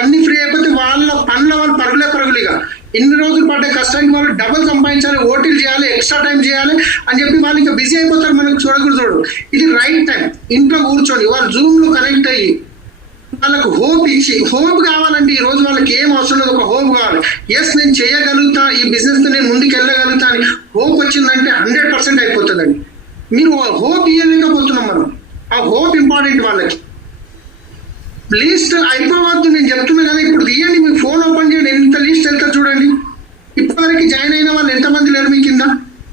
అన్ని ఫ్రీ అయిపోతే వాళ్ళ పనుల వాళ్ళు పరుగులిగా ఇన్ని రోజులు పడ్డ కష్టానికి వాళ్ళు డబుల్ సంపాదించాలి, ఓటీలు చేయాలి, ఎక్స్ట్రా టైం చేయాలి అని చెప్పి వాళ్ళు ఇంకా బిజీ అయిపోతారు. మనకు చూడు, ఇది రైట్ టైం. ఇంట్లో కూర్చొని వాళ్ళు జూమ్ లో కనెక్ట్ అయ్యి వాళ్ళకు హోప్ కావాలంటే ఈ రోజు వాళ్ళకి ఏం అవసరం లేదు, ఒక హోప్ కావాలి. ఎస్ నేను చేయగలుగుతా, ఈ బిజినెస్ తో నేను ముందుకు వెళ్ళగలుగుతా అని హోప్ వచ్చిందంటే 100% అయిపోతుందండి. మీరు హోప్ ఇవ్వలేకపోతున్నాం మనం, ఆ హోప్ ఇంపార్టెంట్ వాళ్ళకి. లీస్ట్ అయిపోవద్దు, నేను చెప్తున్నా కదా, ఇప్పుడు తీయండి, మీ ఫోన్ ఓపెన్ చేయండి, ఎంత లీస్ట్ వెళ్తా చూడండి. ఇప్పటివరకు జాయిన్ అయిన వాళ్ళు ఎంతమంది లేరు మీ కింద.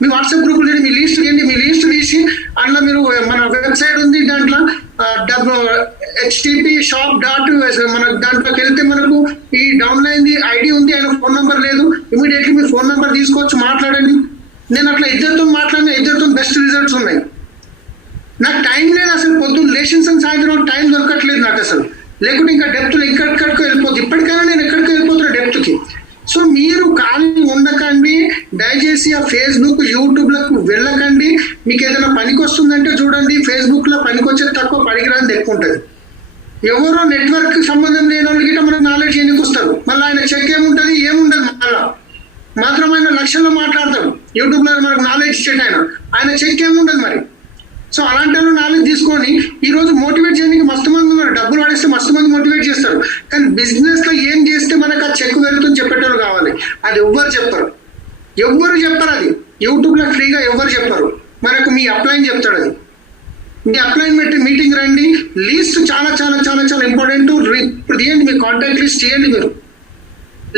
మీ వాట్సాప్ గ్రూపులు చేయండి, మీ లీస్ట్ చేయండి, మీ లీస్ట్ తీసి అందులో మీరు మన వెబ్సైట్ ఉంది, దాంట్లో HTTP shop. మన దాంట్లోకి వెళ్తే మనకు ఈ డౌన్లైన్ అయింది ఐడి ఉంది, ఆయన ఫోన్ నెంబర్ లేదు, ఇమీడియట్లీ మీ ఫోన్ నెంబర్ తీసుకోవచ్చు, మాట్లాడండి. నేను అట్లా ఇద్దరితో బెస్ట్ రిజల్ట్స్ ఉన్నాయి. నాకు టైం లేదు అసలు, పొద్దున్న లేషన్స్ అని సాయంత్రం టైం దొరకట్లేదు నాకు అసలు. లేకుంటే ఇంకా డెప్త్లో ఎక్కడికో వెళ్ళిపోతుంది. ఇప్పటికైనా నేను ఎక్కడికి వెళ్ళిపోతున్నా డెప్త్కి. సో మీరు ఖాళీ ఉండకండి, దయచేసి ఆ ఫేస్బుక్ యూట్యూబ్లకు వెళ్ళకండి. మీకు ఏదైనా పనికి వస్తుందంటే చూడండి, ఫేస్బుక్లో పనికి వచ్చేది తక్కువ, పనికిరాని ఎక్కువ ఉంటుంది. ఎవరో నెట్వర్క్ సంబంధం లేని వాళ్ళు గిట్ట మనకు నాలెడ్జ్ ఎందుకు వస్తారు? మళ్ళీ ఆయన చెక్ ఏముంటుంది, ఏముండదు. మళ్ళీ మాత్రం ఆయన లక్షల్లో మాట్లాడతాడు యూట్యూబ్లో మనకు నాలెడ్జ్ ఇచ్చేట ఆయన చెక్ ఏముండదు మరి. సో అలాంటి వాళ్ళు నాలెడ్జ్ తీసుకొని ఈరోజు మోటివేట్ చేయడానికి మస్తు మంది ఉన్నారు. డబ్బులు వాడిస్తే మస్తు మంది మోటివేట్ చేస్తారు. కానీ బిజినెస్లో ఏం చేస్తే మనకు ఆ చెక్ వెళ్తుంది చెప్పేటోళ్ళు కావాలి. అది ఎవ్వరు చెప్పరు. అది యూట్యూబ్లో ఫ్రీగా ఎవ్వరు చెప్పరు. మనకు మీ అప్లైన్ చెప్తాడు. అది మీ అప్లైన్ పెట్టి మీటింగ్ రండి. లిస్ట్ చాలా చాలా చాలా చాలా ఇంపార్టెంట్. ఇప్పుడు తీయండి, మీ కాంటాక్ట్ లిస్ట్ చేయండి మీరు.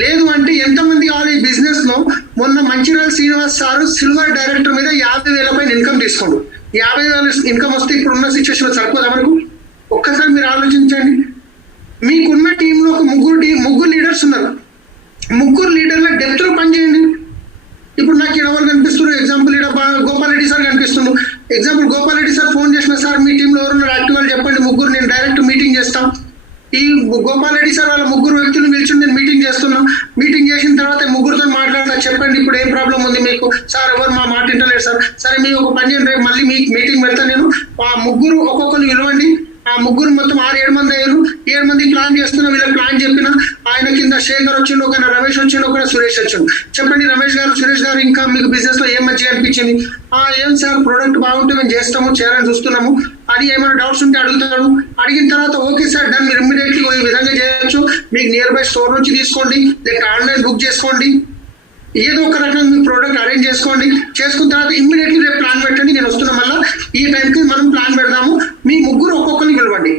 లేదు అంటే ఎంతమంది కావాలి ఈ బిజినెస్లో? మొన్న Mancherial Srinivas sir silver director మీద 50,000 పైన ఇన్కమ్ తీసుకోండు. 50,000 ఇన్కమ్ వస్తే ఇప్పుడున్న సిచ్యువేషన్ సరిపోదా మనకు? ఒక్కసారి మీరు ఆలోచించండి. మీకున్న టీంలో ఒక ముగ్గురు లీడర్స్ ఉన్నారు. ముగ్గురు లీడర్ల డెప్త్లో పనిచేయండి. ఇప్పుడు నాకు ఎవరు కనిపిస్తున్నారు? ఎగ్జాంపుల్ ఇక్కడ గోపాల్ రెడ్డి సార్ కనిపిస్తున్నారు. Example Gopal Reddy sir phone చేసిన, సార్ మీ టీంలో ఎవరున్నారు యాక్టివ్ వాళ్ళు చెప్పండి, ముగ్గురు నేను డైరెక్ట్ మీటింగ్ చేస్తాం. ఈ గోపాల్ రెడ్డి సార్ వాళ్ళ ముగ్గురు వ్యక్తులు పిలిచి నేను మీటింగ్ చేస్తున్నాం. మీటింగ్ చేసిన తర్వాత ముగ్గురుతో మాట్లాడతా, చెప్పండి ఇప్పుడు ఏం ప్రాబ్లం ఉంది మీకు? సార్ ఎవరు మా మాట వింటలేరు సార్. సరే మీరు ఒక పని చేయండి, రేపు మళ్ళీ మీకు మీటింగ్ పెడతా నేను. ఆ ముగ్గురు ఒక్కొక్కరు విలువండి. ఆ ముగ్గురు మొత్తం 6-7 మంది అయ్యారు. 7 మంది ప్లాన్ చేస్తున్నా. వీళ్ళకి ప్లాన్ చెప్పిన ఆయన కింద శేఖర్ వచ్చిండు, ఒక రమేష్ వచ్చిండు, ఒక సురేష్ వచ్చిండు. చెప్పండి రమేష్ గారు, సురేష్ గారు, ఇంకా మీకు బిజినెస్ లో ఏం మంచిగా అనిపించింది? ఏం సార్ ప్రోడక్ట్ బాగుంటే మేము చేస్తాము, చేయాలని చూస్తున్నాము అని ఏమైనా డౌట్స్ ఉంటే అడుగుతాడు. అడిగిన తర్వాత ఓకే సార్ డన్, మీరు ఇమ్మీడియట్లీ ఈ విధంగా చేయొచ్చు, మీకు నియర్ బై స్టోర్ నుంచి తీసుకోండి, లేక ఆన్లైన్ బుక్ చేసుకోండి, ఏదో ఒక రకంగా మీ ప్రోడక్ట్ అరేంజ్ చేసుకోండి. చేసుకున్న తర్వాత ఇమ్మీడియట్లీ రేపు ప్లాన్ పెట్టండి, నేను వస్తున్నా, మళ్ళీ ఈ టైంకి మనం ప్లాన్ పెడదాము. మీ ముగ్గురు ఒక్కొక్కరిని పిలవండి.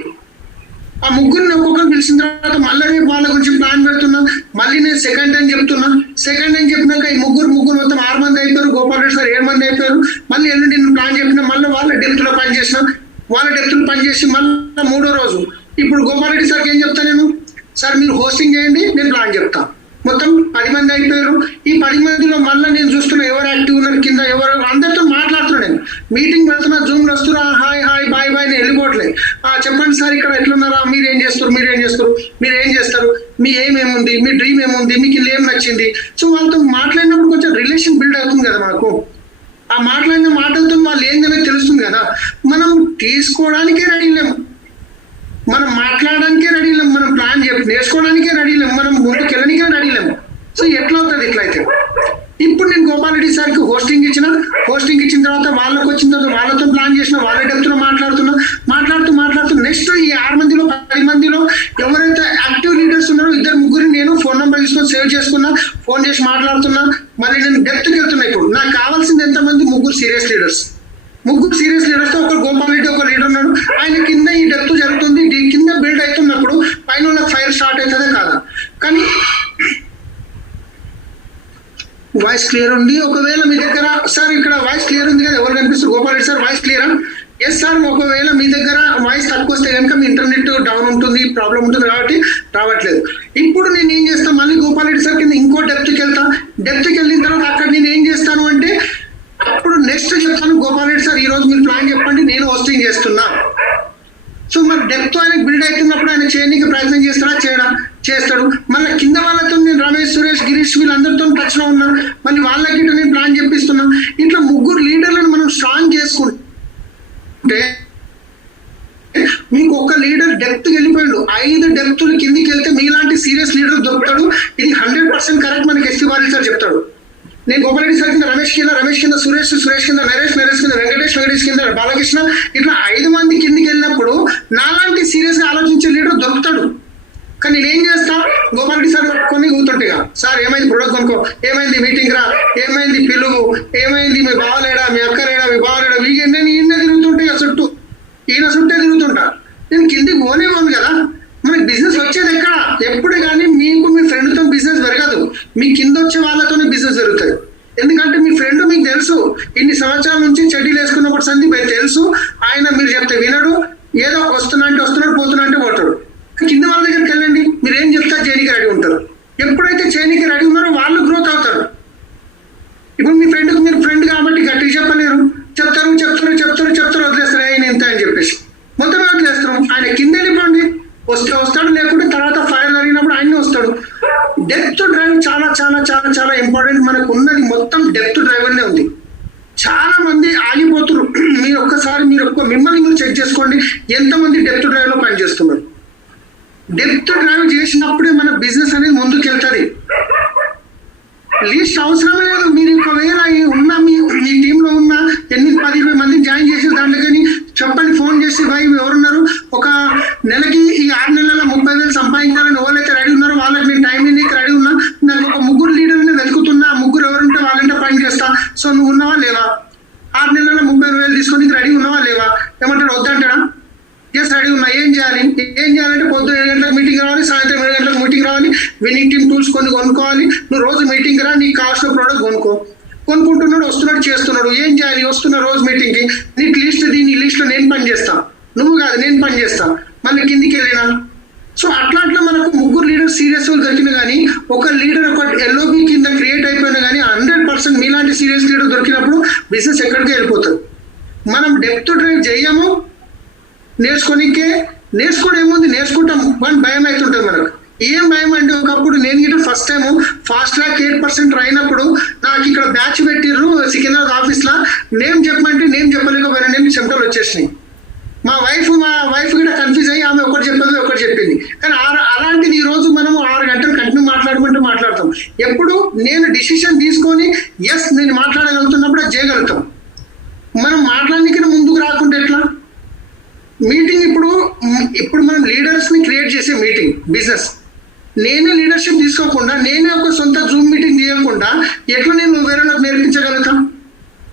ఆ ముగ్గురిని ఒక్కొక్కరిని పిలిచిన తర్వాత మళ్ళీ రేపు వాళ్ళ గురించి ప్లాన్ పెడుతున్నా. మళ్ళీ నేను సెకండ్ టైం చెప్తున్నా. సెకండ్ టైం చెప్పినాక ఈ ముగ్గురు మొత్తం 6 మంది అయిపోయారు. గోపాల్ రెడ్డి సార్ 7 మంది అయిపోయారు. మళ్ళీ ఎల్లుండి నేను ప్లాన్ చెప్పిన, మళ్ళీ వాళ్ళ డెప్త్లో పనిచేసిన. వాళ్ళ డెప్త్లో పనిచేసి మళ్ళీ 3వ రోజు ఇప్పుడు గోపాల్ రెడ్డి సార్కి ఏం చెప్తా నేను? సార్ మీరు హోస్టింగ్ చేయండి, నేను ప్లాన్ చెప్తా. మొత్తం 10 మంది అయిపోయారు. ఈ 10 మందిలో మళ్ళీ నేను చూస్తున్నా ఎవరు యాక్టివ్ ఉన్నారు కింద, ఎవరు అందరితో మాట్లాడుతున్నా. నేను మీటింగ్ పెడుతున్నా, జూమ్ వస్తున్నా, హాయ్ హాయ్ బాయ్ బాయ్, నేను వెళ్ళిపోవట్లేదు. చెప్పండి సార్ ఇక్కడ ఎట్లున్నారా, మీరు ఏం చేస్తారు, మీరు ఏం చేస్తారు, మీ ఏమేముంది, మీ డ్రీమ్ ఏముంది, మీకు ఇల్లు ఏం నచ్చింది. సో వాళ్ళతో మాట్లాడినప్పుడు కొంచెం రిలేషన్ బిల్డ్ అవుతుంది కదా మనకు. ఆ మాట్లాడిన మాటలతో వాళ్ళు ఏందనేది తెలుస్తుంది కదా. మనం తీసుకోవడానికే రెడీ లేము, మనం మాట్లాడడానికే రెడీ లేము, మనం ప్లాన్ నేర్చుకోవడానికే రెడీ లేము, మనం ముందుకు వెళ్ళడానికే రెడీ లేము. సో ఎట్లా అవుతుంది ఇట్లయితే? ఇప్పుడు నేను గోపాల్ రెడ్డి సార్కి హోస్టింగ్ ఇచ్చిన తర్వాత వాళ్ళకి వచ్చిన తర్వాత వాళ్ళతో ప్లాన్ చేసిన, వాళ్ళ డెప్త్లో మాట్లాడుతూ నెక్స్ట్ ఈ 6 మందిలో 10 మందిలో ఎవరైతే యాక్టివ్ లీడర్స్ ఉన్నారో 2-3 నేను ఫోన్ నెంబర్ తీసుకొని సేవ్ చేసుకున్నా, ఫోన్ చేసి మాట్లాడుతున్నా. మళ్ళీ నేను డెప్త్కి వెళ్తున్నా. ఇప్పుడు నాకు కావాల్సింది ఎంతమంది? 3 సీరియస్ లీడర్స్. 3 సీరియస్ లీడర్స్తో ఒక గోపాల్ రెడ్డి ఒక లీడర్ ఉన్నాడు. ఆయన కింద ఈ డెప్త్ జరుగుతుంది, కింద బిల్డ్ అవుతున్నప్పుడు పైన వాళ్ళకి ఫైర్ స్టార్ట్ అవుతుందా కాదా? కానీ వాయిస్ క్లియర్ ఉంది. ఒకవేళ మీ దగ్గర సార్ ఇక్కడ వాయిస్ క్లియర్ ఉంది కదా, ఎవరు కనిపిస్తారు? గోపాల్ రెడ్డి సార్ వాయిస్ క్లియరా? Yes sir. ఒకవేళ మీ దగ్గర వాయిస్ తక్కువ వస్తే కనుక మీ ఇంటర్నెట్ డౌన్ ఉంటుంది, ప్రాబ్లం ఉంటుంది కాబట్టి రావట్లేదు. ఇప్పుడు నేను ఏం చేస్తాను, మళ్ళీ గోపాల్ రెడ్డి సార్ కింద ఇంకో డెప్త్కి వెళ్ళిన తర్వాత అక్కడ నేను ఏం చేస్తాను అంటే అప్పుడు నెక్స్ట్ చెప్తాను, గోపాల్ రెడ్డి సార్ ఈ రోజు మీరు ప్లాన్ చెప్పండి, నేను హోస్టింగ్ చేస్తున్నా. సో మరి డెప్త్ ఆయన బిల్డ్ అవుతున్నప్పుడు ఆయన చేయడానికి ప్రయత్నం చేస్తాడు. మళ్ళీ కింద వాళ్ళతో నేను రమేష్, సురేష్, గిరీష్ వీళ్ళందరితో టచ్లో ఉన్నా. మళ్ళీ వాళ్ళకి నేను ప్లాన్ చెప్పిస్తున్నా. ఇట్లా 3 లీడర్లను మనం స్ట్రాంగ్ చేసుకుంటే మీకు ఒక లీడర్ డెప్త్కి వెళ్ళిపోయాడు, 5 డెప్త్లు కిందికి వెళ్తే మీలాంటి సీరియస్ లీడర్ దొరుకుతాడు. ఇది 100% కరెక్ట్. మనకి ఎస్పీ వారి సార్ చెప్తాడు. నేను గోపాల్ రెడ్డి సార్ కింద రమేష్ కింద సురేష్ కింద నరేష్ కింద వెంకటేష్ కింద బాలకృష్ణ, ఇట్లా 5 మంది కిందికి వెళ్ళినప్పుడు నాలాంటి సీరియస్ గా ఆలోచించే లీడర్ దొరుకుతాడు. కానీ నేనేం చేస్తా, గోపాల్ రెడ్డి సార్ కొన్ని కూతుంటేగా, సార్ ఏమైంది ప్రొడక్ట్ కొనుక్కో, ఏమైంది మీటింగ్ రా, ఏమైంది పిలువు, ఏమైంది మీ బావలేడా, మీ అక్కలేడా, మీ బావలేడా, వీకెండ్ ఈయన తిరుగుతుంటే ఈయన చుట్టే తిరుగుతుంటా. నేను కిందికి పోనేమోను కదా. మనకి బిజినెస్ వచ్చేది ఎక్కడ? ఎప్పుడు కానీ మీకు మీ ఫ్రెండ్తో బిజినెస్ పెరగదు, మీ కింద వచ్చే వాళ్ళతోనే బిజినెస్ జరుగుతుంది. ఎందుకంటే మీ ఫ్రెండ్ మీకు తెలుసు, ఇన్ని సంవత్సరాల నుంచి చెడ్డీలు వేసుకున్నప్పుడు సందీప్ తెలుసు, ఆయన మీరు చెప్తే వినడు, ఏదో వస్తున్నాడు పోతాడు. కింద వాళ్ళ దగ్గరికి వెళ్ళండి, మీరు ఏం చెప్తా చేయనికి రెడీ ఉంటారు. ఎప్పుడైతే చేయనికి రెడీ ఉన్నారో వాళ్ళు గ్రోత్ అవుతారు. ఇప్పుడు మీ ఫ్రెండ్కి మీరు ఫ్రెండ్ కాబట్టి గట్టిగా చెప్పలేరు, చెప్తారు వదిలేస్తారు, ఆయన ఇంత అని చెప్పేసి మొత్తం వదిలేస్తారు. ఆయన కింద వెళ్ళిపోండి, వస్తే వస్తాడు, లేకుంటే తర్వాత ఫైర్ జరిగినప్పుడు ఆయనే వస్తాడు. డెప్త్ డ్రైవ్ చాలా చాలా చాలా చాలా ఇంపార్టెంట్. మనకు ఉన్నది మొత్తం డెప్త్ డ్రైవర్నే ఉంది. చాలా మంది ఆగిపోతున్నారు. మీరు ఒక్కసారి మిమ్మల్ని మీరు చెక్ చేసుకోండి, ఎంతమంది డెప్త్ డ్రైవ్ లో పనిచేస్తున్నారు. డెప్త్ డ్రైవ్ చేసినప్పుడే మన బిజినెస్ అనేది ముందుకు వెళ్తుంది. లీస్ట్ అవసరమే లేదు. మీరు ఒకవేళ ఉన్న మీ టీంలో ఉన్న 8-10-20 మంది జాయిన్ చేసి దాంట్లో కానీ చెప్పండి, ఫోన్ చేసి భాయ్ ఎవరున్నారు, ఒక నెలకి ఈ 6 నెలల 30,000 సంపాదించాలని ఎవరైతే రెడీ ఉన్నారో వాళ్ళకి నేను టైం నీకు రెడీ ఉన్నా, నాకు ఒక 3 లీడర్ని వెతుకుతున్నా, 3 ఎవరుంటే వాళ్ళంటే పని చేస్తా, సో నువ్వు ఉన్నావా లేవా, 6 నెలల 30,000 తీసుకొని రెడీ ఉన్నావా లేవా, ఏమంటాడు వద్దంటాడా, ఎస్ రెడీ ఉన్నా, ఏం చేయాలంటే పొద్దున్న 7 గంటలకు మీటింగ్ రావాలి, సాయంత్రం 7 గంటలకు మీటింగ్ రావాలి, విన్నింగ్ టీమ్ టూల్స్ కొన్ని కొనుక్కోవాలి, నువ్వు రోజు మీటింగ్ రా, నీకు కావాల్సిన ప్రోడక్ట్ కొనుక్కుంటున్నాడు, వస్తున్నాడు, చేస్తున్నాడు, ఏం చేయాలి, వస్తున్నా రోజు మీటింగ్కి, నీకు లిస్ట్ దీని లిస్ట్లో నేను పని చేస్తా, నువ్వు కాదు నేను పని చేస్తా, మళ్ళీ కిందికి వెళ్ళినా. సో అట్లా మనకు 3 లీడర్స్ సీరియస్ దొరికినా కానీ, ఒక లీడర్ ఒక ఎల్ఓపి కింద క్రియేట్ అయిపోయినా కానీ 100% మీలాంటి సీరియస్ లీడర్ దొరికినప్పుడు బిజినెస్ ఎక్కడికి వెళ్ళిపోతుంది. మనం డెప్త్ డ్రైవ్ చేయము, నేర్చుకోవడం ఏముంది, నేర్చుకుంటాం, కానీ భయం అవుతుంటుంది మనకు. ఏం భయం అంటే, ఒకప్పుడు నేను గిట్ట ఫస్ట్ టైం ఫాస్ట్ ట్రాక్ 8% అయినప్పుడు నాకు ఇక్కడ బ్యాచ్ పెట్టిర్రు సికింద్రాబాద్ ఆఫీస్లో, నేమ్ చెప్పమంటే నేమ్ చెప్పలేకపోయినా, నేను చెమటలు వచ్చేసినాయి. మా వైఫ్ కూడా కన్ఫ్యూజ్ అయ్యి ఆమె ఒకటి చెప్పదు ఒకటి చెప్పింది. కానీ అలాంటిది ఈ రోజు మనం 6 గంటలు కంటిన్యూ మాట్లాడమంటే మాట్లాడతాం. ఎప్పుడు నేను డిసిషన్ తీసుకొని ఎస్ నేను మాట్లాడగలుగుతున్నప్పుడు అది చేయగలుగుతాం. మనం మాట్లాడడానికి ముందుకు రాకుంటే ఎట్లా? మీటింగ్ ఇప్పుడు మనం లీడర్స్ ని క్రియేట్ చేసే మీటింగ్ బిజినెస్, నేనే లీడర్షిప్ తీసుకోకుండా, నేనే ఒక సొంత జూమ్ మీటింగ్ తీయకుండా ఎట్లా నేను వేరే నేర్పించగలుగుతా?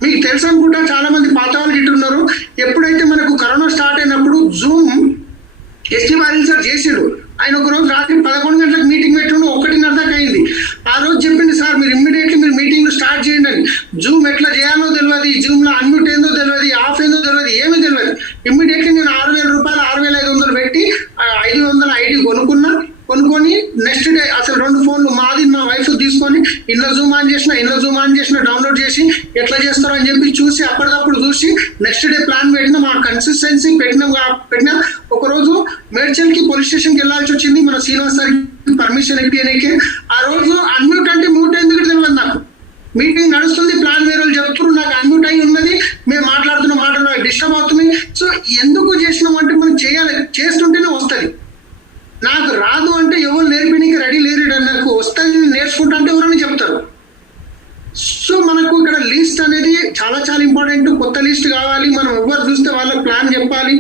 మీకు తెలుసు అనుకుంటా, చాలా మంది పాత వాళ్ళు ఇట్టున్నారు. ఎప్పుడైతే మనకు కరోనా స్టార్ట్ అయినప్పుడు జూమ్ ఎస్టీ వారిల్ సార్ చేసాడు. ఆయన ఒక రోజు రాత్రి 11 గంటలకు మీటింగ్ పెట్టిండు, 1:30 దాకా అయింది. ఆ రోజు చెప్పింది, సార్ మీరు ఇమ్మీడియట్లీ మీరు మీటింగ్ స్టార్ట్ చేయండి అని. జూమ్ ఎట్లా చేయాలో తెలియదు, జూమ్ లో అన్మ్యూట్ ఏందో తెలియదు, ఆఫ్ ఏందో తెలియదు, ఏమీ తెలియదు. ఇమ్మీడియట్లీ నేను 6,000 రూపాయలు 6,500 పెట్టి 500 ఐడి కొనుక్కొని నెక్స్ట్ డే అసలు 2 ఫోన్లు మాది మా వైఫ్ తీసుకొని ఇంట్లో జూమ్ ఆన్ చేసిన డౌన్లోడ్ చేసి ఎట్లా చేస్తారో అని చెప్పి చూసి అప్పటికప్పుడు చూసి నెక్స్ట్ డే ప్లాన్ పెట్టిన. మా కన్సిస్టెన్సీ పెట్టిన ఒక రోజు మేడ్చల్కి పోలీస్ స్టేషన్కి వెళ్ళాల్సి వచ్చింది, మన శ్రీనివాస్ సార్ పర్మిషన్ ఇప్పియడానికి. ఆ రోజు అన్మ్యూట్ అంటే మ్యూట్ ఎందుకు తెలియదు నాకు. మీటింగ్ నడుస్తుంది, ప్లాన్ వేరే వాళ్ళు చెప్తున్నారు, నాకు అన్మ్యూట్ అయి ఉన్నది, మేము మాట్లాడుతున్న మాటలు డిస్టర్బ్ అవుతుంది. సో ఎందుకు చేసినాం అంటే మనం చేస్తుంటేనే వస్తుంది. నాకు రాదు అంటే ఎవరు నేర్పడానికి రెడీ లేరు, నాకు వస్తుంది నేర్చుకుంటా అంటే ఎవరైనా చెప్తారు. సో మనకు ఇక్కడ లిస్ట్ అనేది చాలా చాలా ఇంపార్టెంట్. కొత్త లిస్ట్ కావాలి, మనం ఎవరు చూస్తే వాళ్ళకి ప్లాన్ చెప్పాలి,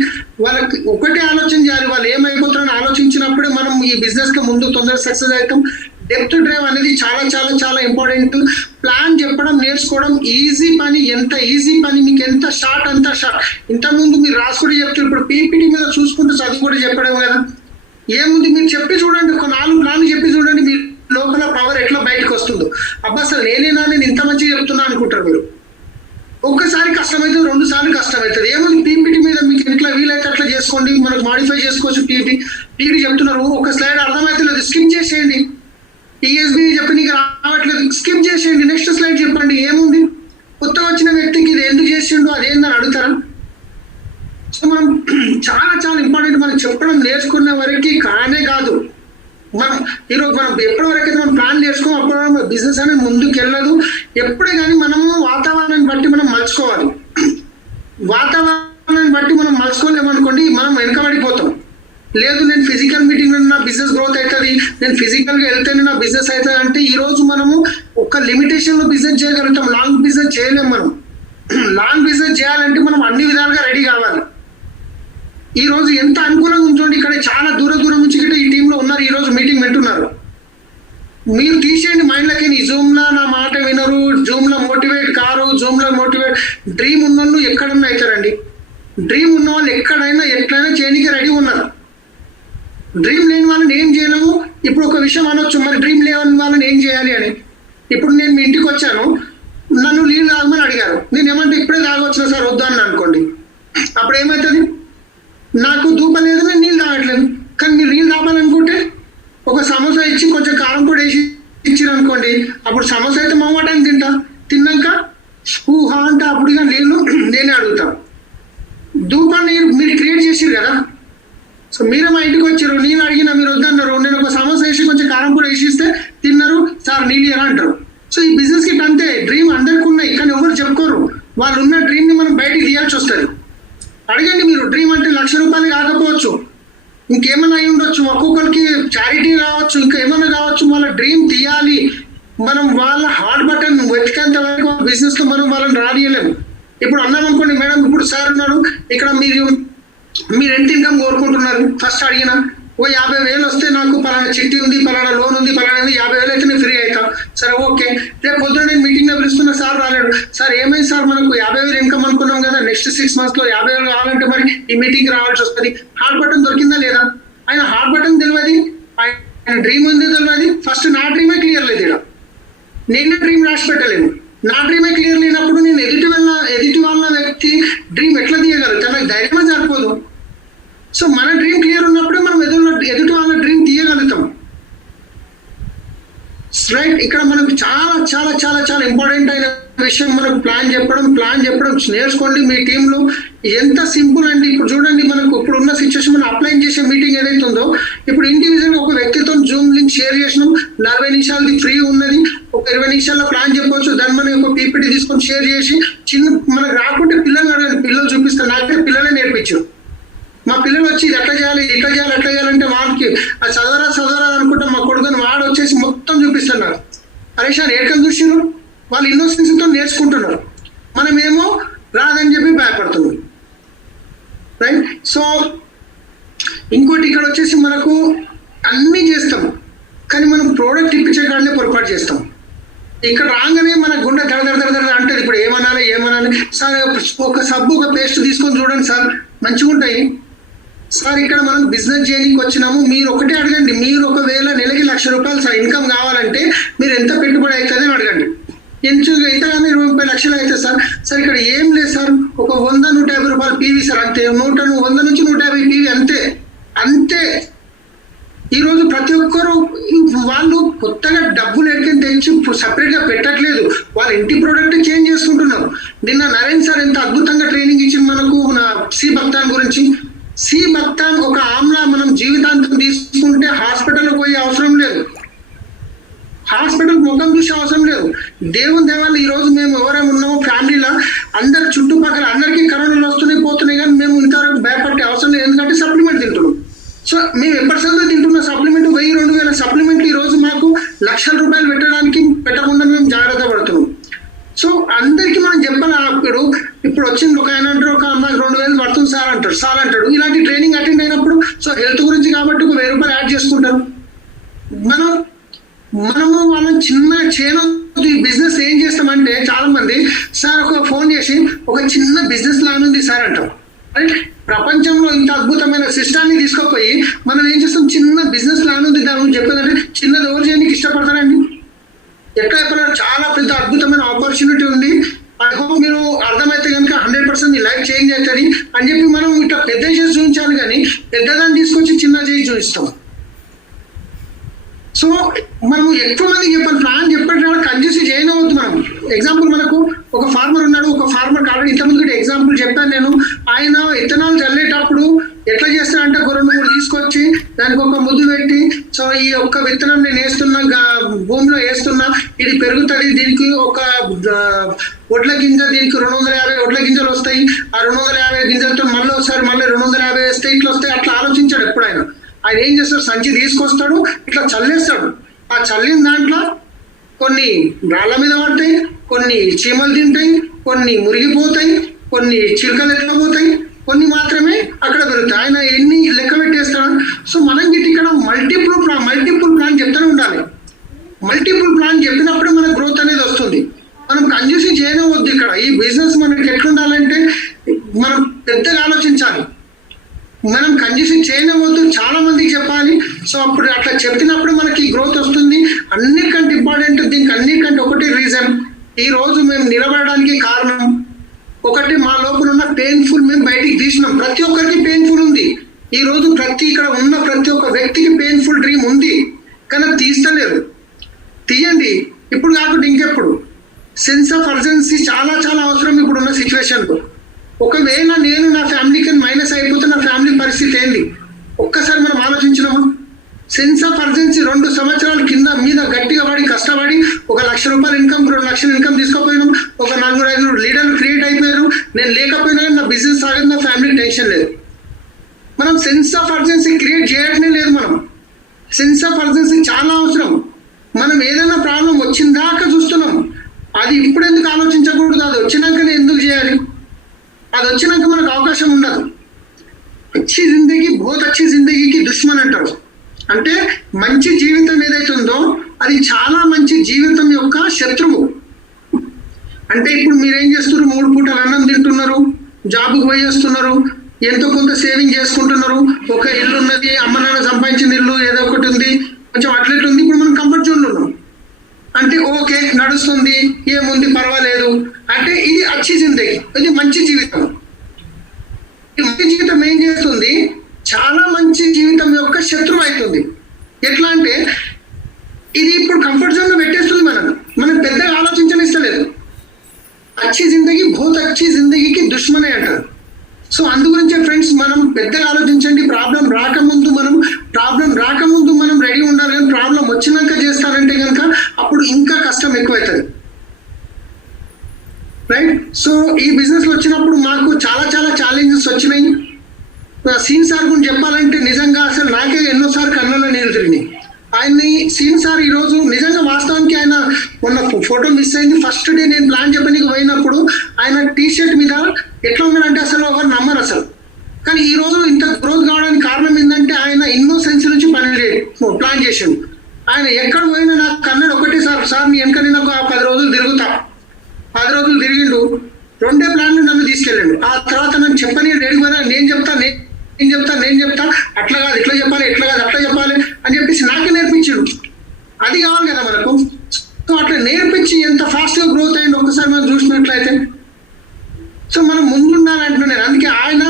వాళ్ళకి ఒకటే ఆలోచన చేయాలి, వాళ్ళు ఏమైపోతారని ఆలోచించినప్పుడే మనం ఈ బిజినెస్ లో ముందు తొందరగా సక్సెస్ అవుతాం. డెప్త్ డ్రైవ్ అనేది చాలా చాలా చాలా ఇంపార్టెంట్. ప్లాన్ చెప్పడం నేర్చుకోవడం ఈజీ పని, ఎంత ఈజీ పని, మీకు ఎంత షార్ట్ అంత షార్ట్. ఇంతకుముందు మీరు రాసుకుంటే చెప్తారు, ఇప్పుడు పీపీటీ మీద చూసుకుంటే చదువు కూడా చెప్పడం కదా. ఏముంది, మీరు చెప్పి చూడండి, ఒక 4 ప్లాన్లు చెప్పి చూడండి, మీ లోపల పవర్ ఎట్లా బయటకు వస్తుందో. అబ్బా అసలు నేను ఇంత మంచిగా చెప్తున్నా అనుకుంటారు మీరు. ఒక్కసారి కష్టమవుతుంది, 2 సార్లు కష్టమవుతుంది. ఏముంది, పీపీటీ మీద మీకు ఎట్లా వీలైతే అట్లా చేసుకోండి, మనకు మాడిఫై చేసుకోవచ్చు. పీపీటీ చెప్తున్నారు, ఒక స్లైడ్ అర్థమవుతలేదు, స్కిప్ చేసేయండి. ఈఎస్బి చెప్పి నీకు రావట్లేదు, స్కిప్ చేసేయండి, నెక్స్ట్ స్లైడ్ చెప్పండి. ఏముంది, కొత్త వచ్చిన వ్యక్తికి ఇది ఎందుకు చేసిండో అదేందని అడుగుతారా? సో మనం చాలా చాలా ఇంపార్టెంట్. మనం చెప్పడం నేర్చుకున్న వరకు కానే కాదు. ఈరోజు మనం ఎప్పటి వరకైతే మనం ప్లాన్ నేర్చుకోం అప్పుడు బిజినెస్ అనేది ముందుకు వెళ్ళదు. ఎప్పుడే కానీ మనము వాతావరణాన్ని బట్టి మనం మలుచుకోవాలి. వాతావరణాన్ని బట్టి మనం మలుచుకోలేమనుకోండి, మనం వెనకబడిపోతాం. లేదు నేను ఫిజికల్ మీటింగ్ నా బిజినెస్ గ్రోత్ అవుతుంది, నేను ఫిజికల్గా వెళ్తేనే నా బిజినెస్ అవుతుంది అంటే ఈ రోజు మనము ఒక లిమిటేషన్లో బిజినెస్ చేయగలుగుతాం, లాంగ్ బిజినెస్ చేయలేము. మనం లాంగ్ బిజినెస్ చేయాలంటే మనం అన్ని విధాలుగా రెడీ కావాలి. ఈ రోజు ఎంత అనుకూలంగా ఉంచండి, ఇక్కడ చాలా దూరం నుంచి ఇక్కడ ఈ టీంలో ఉన్నారు, ఈ రోజు మీటింగ్ పెట్టున్నారు. మీరు తీసేయండి మైండ్లకి, ఈ జూమ్లో నా మాట వినరు, జూమ్లో మోటివేట్ కారు, జూమ్లో మోటివేట్. డ్రీమ్ ఉన్నోళ్ళు ఎక్కడన్నా అవుతారండి. డ్రీమ్ ఉన్న వాళ్ళు ఎక్కడైనా ఎట్లయినా చేయడానికి రెడీ ఉన్నారు. డ్రీమ్ లేని వాళ్ళని ఏం చేయలేము. ఇప్పుడు ఒక విషయం అనొచ్చు, మరి డ్రీమ్ లేని వాళ్ళని ఏం చేయాలి అని. ఇప్పుడు నేను మీ ఇంటికి వచ్చాను, నన్ను నీళ్ళు తాగమని అడిగారు, నేను ఏమంటే ఇప్పుడే తాగొచ్చిన సార్ వద్దు అని అనుకోండి, అప్పుడు ఏమవుతుంది? నాకు ధూపం లేదు, నేను నీళ్ళు తాగట్లేదు. కానీ మీరు నీళ్ళు తాగాలనుకుంటే ఒక సమోసా ఇచ్చి కొంచెం కారం పొడి వేసి ఇచ్చారు అనుకోండి, అప్పుడు సమోసా అయితే మొమ్మటానికి తిన్నాక ఊహా అంటే అప్పుడుగా నీళ్ళు నేనే అడుగుతాను. ధూపాన్ని మీరు క్రియేట్ చేసారు కదా, సో సో మీరే మా ఇంటికి వచ్చారు, నేను అడిగినా మీరు వద్దన్నారు, నేను ఒక సమోసా వేసి కొంచెం కారం కూడా వేసిస్తే తిన్నారు, సార్ నీళ్ళు ఇయ్యరా అంటారు. సో ఈ బిజినెస్ కి అంతే, డ్రీమ్ అందరికి ఉన్నాయి కానీ ఎవరు చెప్పుకోరు. వాళ్ళు ఉన్న డ్రీమ్ ని మనం బయటికి తీయాల్సి వస్తుంది. అడగండి మీరు, డ్రీమ్ అంటే ₹1,00,000 కాకపోవచ్చు, ఇంకేమైనా అయి ఉండొచ్చు, ఒక్కొక్కరికి చారిటీ కావచ్చు, ఇంకా ఏమైనా కావచ్చు. వాళ్ళ డ్రీమ్ తీయాలి. మనం వాళ్ళ హార్డ్ బటన్ వెతికేంత వరకు బిజినెస్ లో మనం వాళ్ళని రానియలేము. ఇప్పుడు అన్నాం అనుకోండి, మేడం ఇప్పుడు సార్ ఉన్నారు ఇక్కడ, మీరు ఎంత ఇన్కమ్ కోరుకుంటున్నారు, ఫస్ట్ అడిగిన ఓ 50,000 వస్తే నాకు పలానా చిట్టి ఉంది, పలానా లోన్ ఉంది, పలానా 50,000 అయితే నేను ఫ్రీ అవుతా. సరే ఓకే, రేపు పొద్దున నేను మీటింగ్ లో పిలుస్తున్నా, సార్ రాలేడు. సార్ ఏమైంది సార్, మనకు 50,000 ఇన్కమ్ అనుకున్నాం కదా, నెక్స్ట్ 6 months లో 50,000 కావాలంటే మరి ఈ మీటింగ్ రావాల్సి వస్తుంది. హార్డ్ బటన్ దొరికిందా లేదా? ఆయన హార్డ్ బటన్ తెలియదు, ఆయన డ్రీమ్ ఉంది తెలియదు. ఫస్ట్ నా డ్రీమే క్లియర్ లేదు, ఇక్కడ నేను డ్రీమ్ రాసి పెట్టలేను. నా డ్రీమే క్లియర్ లేనప్పుడు నేను ఎదుటి వాళ్ళ వ్యక్తి డ్రీమ్ ఎట్లా తీయగలుగుతా? నాకు ధైర్యమే సరిపోదు. సో మన డ్రీమ్ క్లియర్ ఉన్నప్పుడే మనం ఎదుటి వాళ్ళ డ్రీమ్ తీయగలుగుతాం. రైట్, ఇక్కడ మనకు చాలా చాలా చాలా చాలా ఇంపార్టెంట్ అయిన విషయం మనకు ప్లాన్ చెప్పడం నేర్చుకోండి. మీ టీంలో ఎంత సింపుల్ అండి. ఇప్పుడు చూడండి, మనకు ఇప్పుడు ఉన్న సిచ్యువేషన్, మనం అప్లై చేసే మీటింగ్ ఏదైతే ఉందో, ఇప్పుడు ఇండివిజువల్ ఒక వ్యక్తితో జూమ్ లింక్ షేర్ చేసినాం, 40 నిమిషాలది ఫ్రీ ఉన్నది, ఒక 20 నిమిషాల్లో ప్లాన్ చెప్పవచ్చు. దాన్ని మనం ఒక పీపీటీ తీసుకొని షేర్ చేసి మనకు రాకుంటే పిల్లలు అడగండి, పిల్లలు చూపిస్తారు. నాకైతే పిల్లలే నేర్పించారు. మా పిల్లలు వచ్చి ఇది ఎట్లా చేయాలి, ఎట్లా చేయాలంటే వాళ్ళకి అది చదవరా అనుకుంటా మా కొడుకుని వాడు వచ్చేసి మొత్తం చూపిస్తున్నారు. పరేషాన్ ఏడుకని చూసినారు, వాళ్ళు ఇన్నోసెన్స్ తో నేర్చుకుంటున్నారు. మనమేమో రాదని చెప్పి భయపడుతున్నాం. రైట్, సో ఇంకోటి ఇక్కడ వచ్చేసి మనకు అన్నీ చేస్తాం కానీ మనం ప్రోడక్ట్ ఇప్పించే కాడనే పొరపాటు చేస్తాం. ఇక్కడ రాగానే మన గుండె దడ అంటే ఇప్పుడు ఏమనాలి సార్, ఒక సబ్బు ఒక పేస్ట్ తీసుకొని చూడండి సార్, మంచిగా ఉంటాయి సార్. ఇక్కడ మనం బిజినెస్ చేయడానికి వచ్చినాము, మీరు ఒకటే అడగండి, మీరు ఒకవేళ నెలకి ₹1,00,000 సార్ ఇన్కమ్ కావాలంటే మీరు ఎంత పెట్టుబడి అవుతుంది అని అడగండి. ఎంతగానో 20-30 లక్షలు అవుతుంది సార్. ఇక్కడ ఏం లేదు సార్, ఒక ₹100-150 పీవీ సార్, అంతే. 100 నుంచి 150 పీవీ, అంతే. ఈరోజు ప్రతి ఒక్కరు వాళ్ళు కొత్తగా డబ్బులు ఎక్కడికి తెచ్చి సపరేట్ గా పెట్టట్లేదు, వాళ్ళ ఇంటి ప్రోడక్ట్ చేంజ్ చేసుకుంటున్నారు. నిన్న నరేన్ సార్ ఎంత అద్భుతంగా ట్రైనింగ్ ఇచ్చింది మనకు సి భక్తాన్ గురించి. సి భక్తాన్ ఒక ఆమ్లా మనం జీవితాంతం తీసుకుంటే హాస్పిటల్ పోయే అవసరం లేదు, హాస్పిటల్ ముఖం చూసే అవసరం లేదు. దేవుని దేవాళ్ళు ఈ రోజు మేము ఎవరైనా ఉన్నామో ఫ్యామిలీలో అందరు చుట్టుపక్కల అందరికీ కరోనాలు వస్తున్నాయి పోతున్నాయి, కానీ మేము ఇంతవరకు భయపడే అవసరం లేదు, ఎందుకంటే సప్లిమెంట్ తింటున్నాం. సో మేము ఎప్పటిసంతా తింటున్న సప్లిమెంట్ 1000-2000 సప్లిమెంట్లు ఈ రోజు మాకు ₹1,00,000 పెట్టకుండా మేము జాగ్రత్త పడుతున్నాం. సో అందరికి మనం చెప్పాలి. ఇప్పుడు వచ్చింది ఒక ఆయన అంటారు, ఒక అమ్మాయి 2,000 పడుతుంది సార్ అంటాడు. ఇలాంటి ట్రైనింగ్ అటెండ్ అయినప్పుడు సో హెల్త్ గురించి కాబట్టి ఒక ₹1,000 యాడ్ చేసుకుంటారు. మనము వాళ్ళని చిన్న ఈ బిజినెస్ ఏం చేస్తామంటే చాలా మంది సార్ ఒక ఫోన్ చేసి ఒక చిన్న బిజినెస్ ప్లాన్ ఉంది సార్ అంటాం. రైట్, ప్రపంచంలో ఇంత అద్భుతమైన సిస్టాన్ని తీసుకుపోయి మనం ఏం చేస్తాం, చిన్న బిజినెస్ ప్లాన్ ఉంది దాని గురించి చెప్పేదంటే చిన్నది ఎవరు చేయడానికి ఇష్టపడతారండి? ఎట్లా చెప్పారు, చాలా పెద్ద అద్భుతమైన ఆపర్చునిటీ ఉంది. ఐ హోప్ మీరు అర్థమైతే కనుక 100% మీ లైఫ్ చేంజ్ అవుతుంది అని చెప్పి మనం ఇట్లా పెద్ద చేసి చూపించాలి, కానీ పెద్దదాన్ని తీసుకొచ్చి చిన్న చేసి చూపిస్తాం. సో మనం ఎక్కువ మందికి చెప్పాలి, ప్లాన్ చెప్పేటప్పుడు కంజూసీ చేయనవద్దు. మనం ఎగ్జాంపుల్ మనకు ఒక ఫార్మర్ ఉన్నాడు, ఒక ఫార్మర్ ఆల్రెడీ ఇంతకుముందు ఎగ్జాంపుల్ చెప్పాను నేను. ఆయన ఇథనాల్ చల్లేటప్పుడు ఎట్లా చేస్తానంటే 2-3 తీసుకొచ్చి దానికి ఒక ముద్దు పెట్టి, సో ఈ ఒక్క విత్తనం నేను వేస్తున్నా, భూమిలో వేస్తున్నా, ఇది పెరుగుతుంది, దీనికి ఒక వడ్ల గింజ, దీనికి 250 వడ్ల గింజలు వస్తాయి, ఆ 250 గింజలతో మళ్ళీ ఒకసారి 250 వేస్తే ఇట్లా వస్తాయి. అట్లా ఆలోచించాడు ఎప్పుడు ఆయన ఏం చేస్తాడు, సంచి తీసుకొస్తాడు, ఇట్లా చల్లేస్తాడు. ఆ చల్లిన దాంట్లో కొన్ని రాళ్ళ మీద పడతాయి, కొన్ని చీమలు తింటాయి, కొన్ని మురిగిపోతాయి, కొన్ని చిలుకలు ఎట్లపోతాయి, కొన్ని మాత్రమే అక్కడ పెరుగుతాయి. ఆయన ఎన్ని లెక్క పెట్టేస్తాడు. సో మనం ఇక్కడ మల్టిపుల్ ప్లాన్ చెప్తూనే ఉండాలి. మల్టిపుల్ ప్లాన్ చెప్పినప్పుడు మన గ్రోత్ అనేది వస్తుంది. మనం కంజూసీ చేయనవద్దు. ఇక్కడ ఈ బిజినెస్ మనకి ఎట్లుండాలంటే మనం పెద్దగా ఆలోచించాలి, మనం కంజూసీ చేయనవద్దు, చాలా మందికి చెప్పాలి. సో అప్పుడు అట్లా చెప్పినప్పుడు మనకి గ్రోత్ వస్తుంది. అన్నిటికంటే ఇంపార్టెంట్, దీనికి అన్నిటికంటే ఒకటి రీజన్, ఈ రోజు మేము నిలబడడానికి కారణం ఒకటి, మా లోపల ఉన్న పెయిన్ఫుల్ మేము బయటికి తీసినాం. ప్రతి ఒక్కరికి పెయిన్ఫుల్ ఉంది. ఈ రోజు ఇక్కడ ఉన్న ప్రతి ఒక్క వ్యక్తికి పెయిన్ఫుల్ డ్రీమ్ ఉంది, కానీ తీస్తలేరు. తీయండి, ఇప్పుడు కాకుండా ఇంకెప్పుడు. సెన్స్ ఆఫ్ అర్జెన్సీ చాలా చాలా అవసరం ఇప్పుడున్న సిచ్యువేషన్లో. ఒకవేళ నేను నా ఫ్యామిలీకి మైనస్ అయిపోతే నా ఫ్యామిలీ పరిస్థితి ఏంది? ఒక్కసారి మనం ఆలోచించినాము. సెన్స్ ఆఫ్ అర్జెన్సీ 2 సంవత్సరాల కింద మీద గట్టిగా పడి కష్టపడి 1 లక్ష రూపాయలు ఇన్కమ్ 2 లక్షల ఇన్కమ్ తీసుకోపోయినాం. ఒక 4-5 లీడర్లు క్రియేట్ అయిపోయారు. నేను లేకపోయినా నా బిజినెస్ సాగదు, నా ఫ్యామిలీ టెన్షన్ లేదు. మనం సెన్స్ ఆఫ్ అర్జెన్సీ క్రియేట్ చేయడమే లేదు. మనం సెన్స్ ఆఫ్ అర్జెన్సీ చాలా అవసరం. మనం ఏదైనా ప్రాబ్లం వచ్చిందాకా చూస్తున్నాం, అది ఇప్పుడు ఎందుకు ఆలోచించకూడదు, అది వచ్చినాకనే ఎందుకు చేయాలి, అది వచ్చినాక మనకు అవకాశం ఉండదు. అచ్చి జిందగీ బహుత్ అచ్చి జిందగీకి దుష్మన్ అంటారు. అంటే మంచి జీవితం ఏదైతే ఉందో అది చాలా మంచి జీవితం యొక్క శత్రువు. అంటే ఇప్పుడు మీరేం చేస్తున్నారు, 3 పూటలు అన్నం తింటున్నారు, జాబ్కి పోయి వస్తున్నారు, ఎంతో కొంత సేవింగ్ చేసుకుంటున్నారు, ఒక ఇల్లు ఉన్నది, అమ్మ నాన్న సంపాదించిన ఇల్లు ఏదో ఒకటి ఉంది, కొంచెం అట్లెట్ ఉంది. ఇప్పుడు మనం కంఫర్ట్ జోన్లో ఉన్నాం. అంటే ఓకే నడుస్తుంది, ఏముంది పర్వాలేదు అంటే ఇది అచ్చి జిందగీ, ఇది మంచి జీవితం. ఈ మంచి జీవితం ఏం చేస్తుంది, చాలా మంచి జీవితం యొక్క శత్రువు అవుతుంది. ఎట్లా అంటే ఇది ఇప్పుడు కంఫర్ట్ జోన్లో పెట్టేస్తుంది, మనం పెద్దగా ఆలోచించనిస్తలేదు. అచ్చి జిందగీ బహుత్ అచ్చి జిందగీకి దుష్మనే అంటారు. సో అందుగురించే ఫ్రెండ్స్ మనం పెద్దగా ఆలోచించండి. ప్రాబ్లం రాకముందు మనం రెడీ ఉండాలి. కానీ ప్రాబ్లం వచ్చినాక చేస్తానంటే కనుక అప్పుడు ఇంకా కష్టం ఎక్కువవుతుంది, రైట్? సో ఈ బిజినెస్ లో వచ్చినప్పుడు మాకు చాలా చాలా ఛాలెంజెస్ వచ్చినాయి. సీన్ సార్ గురించి చెప్పాలంటే నిజంగా అసలు నాకే ఎన్నోసార్లు కళ్ళలో నీళ్ళు తిరిగినాయి. ఆయన్ని సీన్ సార్ ఈరోజు నిజంగా వాస్తవానికి ఆయన మొన్న ఫోటో మిస్ అయింది. ఫస్ట్ డే నేను ప్లాన్ చెప్పడానికి పోయినప్పుడు ఆయన టీ షర్ట్ మీద ఎట్లా ఉన్నాడంటే అసలు ఎవరు నమ్మరు అసలు. కానీ ఈ రోజు ఇంత గ్రోత్ కావడానికి కారణం ఏంటంటే ఆయన ఇన్నోసెన్స్ నుంచి ప్లాన్ చేసాడు. ఆయన ఎక్కడ పోయినా నాకు కన్నాడు ఒకటే, సార్ నీ వెనక నేను ఒక 10 రోజులు తిరుగుతా. 10 రోజులు తిరిగిండు, 2 ప్లాన్లు నన్ను తీసుకెళ్ళాడు. ఆ తర్వాత నన్ను చెప్పని నేను చెప్తా అట్లా కాదు ఇట్లా చెప్పాలి, ఎట్లా కాదు అట్లా చెప్పాలి అని చెప్పేసి నాకే నేర్పించాడు. అది కావాలి కదా మనకు. సో అట్లా నేర్పించి ఎంత ఫాస్ట్గా గ్రోత్ అయ్యింది ఒకసారి మనం చూసినట్లయితే. సో మనం ముందుండాలంటున్నాను నేను. అందుకే ఆయన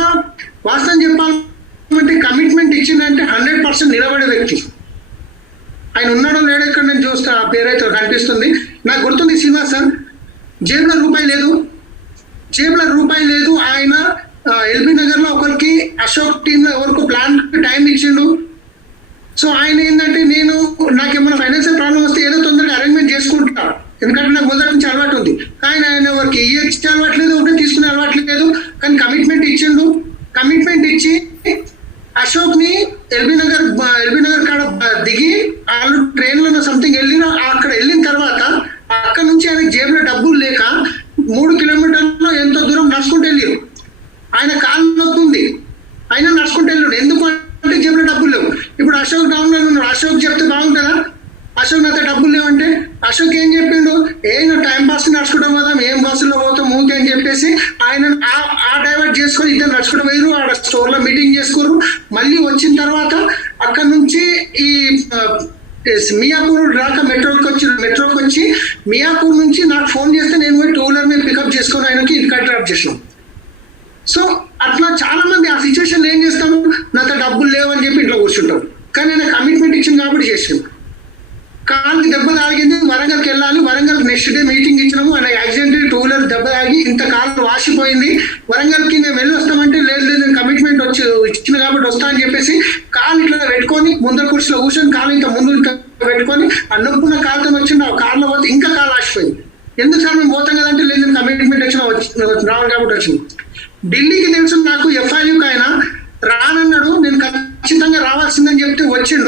వాస్తవం చెప్పాలంటే కమిట్మెంట్ ఇచ్చిందంటే 100% నిలబడే వ్యక్తి. ఆయన ఉన్నాడో లేడో ఇక్కడ నేను చూస్తా, ఆ పేరైతే కనిపిస్తుంది నాకు, గుర్తుంది శ్రీనివాస్ సార్. జేబులో రూపాయి లేదు. ఆయన ఎల్బీ నగర్ లో ఒకరికి అశోక్ టీమ్ లో ఎవరికో ప్లాన్ టైం ఇచ్చిండు. సో ఆయన ఏంటంటే నాకేమైనా ఫైనాన్షియల్ ప్రాబ్లం వస్తే ఏదో తొందరగా అరేంజ్మెంట్ చేసుకుంటా, ఎందుకంటే నాకు మొదటి నుంచి అలవాటు ఉంది. కానీ ఆయన ఎవరికి ఇచ్చే అలవాట్లేదు, ఒకటి తీసుకునే అలవాట్లేదు. కానీ కమిట్మెంట్ ఇచ్చి అశోక్ ని ఎల్బీ నగర్ కాడ దిగి వాళ్ళు ట్రైన్ లో సంథింగ్ వెళ్ళిన, అక్కడ వెళ్ళిన తర్వాత అక్కడ నుంచి ఆయన జేబులో డబ్బులు లేక 3 కిలోమీటర్లో ఎంతో దూరం నడుచుకుంటూ వెళ్ళారు. ఆయన కాలు నొప్పుంది, ఆయన నడుచుకుంటూ వెళ్ళాడు. ఎందుకు అంటే జేబులో డబ్బులు లేవు. ఇప్పుడు అశోక్ డౌన్ లో ఉన్నాడు. అశోక్ చెప్తే బాగుంటుందా? అశోక్ నాతో డబ్బులు లేవంటే అశోక్ ఏం చెప్పిండు, టైం పాస్ నడుచుకోవడం కదా, ఏం బస్సులో పోతాం ఊకే అని చెప్పేసి ఆయన ఆ డైవర్ట్ చేసుకొని ఇద్దరు నడుచుకోవడం వేరు. ఆడ స్టోర్ లో మీటింగ్ చేసుకోరు. మళ్ళీ వచ్చిన తర్వాత అక్కడ నుంచి ఈ మియాపూర్ రాక మెట్రోకి వచ్చి మియాపూర్ నుంచి నాకు ఫోన్ చేస్తే నేను పోయి 2 వీలర్ మీద పికప్ చేసుకొని ఆయనకి ఇక్కడ డ్రాప్ చేసినాం. సో అట్లా చాలా మంది ఆ సిచ్యువేషన్ ఏం చేస్తాము, నాతో డబ్బులు లేవని చెప్పి ఇంట్లో కూర్చుంటారు. కానీ ఆయన కమిట్మెంట్ ఇచ్చింది కాబట్టి చేసాను. కాలుకి దెబ్బ తాగింది, వరంగల్కి వెళ్ళాలి. వరంగల్ నెక్స్ట్ డే మీటింగ్ ఇచ్చినాము. ఆయన యాక్సిడెంట్ 2 వీలర్ దెబ్బ తాగి ఇంత కాలు వాసిపోయింది. వరంగల్కి మేము వెళ్ళి వస్తామంటే లేదు నేను కమిట్మెంట్ ఇచ్చిన కాబట్టి వస్తా అని చెప్పేసి కాలు ఇట్లా పెట్టుకొని ముందర కుర్చీలో కూర్చొని కాలు ఇంత ముందు పెట్టుకొని ఆ నొప్పున కాలుతో వచ్చింది. ఆ కారులో పోతే ఇంకా కాలు వాసిపోయింది. ఎందుకు సార్ మేము పోతాం కదంటే లేదు నేను కమిట్మెంట్ రావాలి కాబట్టి వచ్చింది. ఢిల్లీకి తెలుసు నాకు, ఎఫ్ఐయుకి ఆయన రానన్నాడు, నేను ఖచ్చితంగా రావాల్సిందని చెప్తే వచ్చిన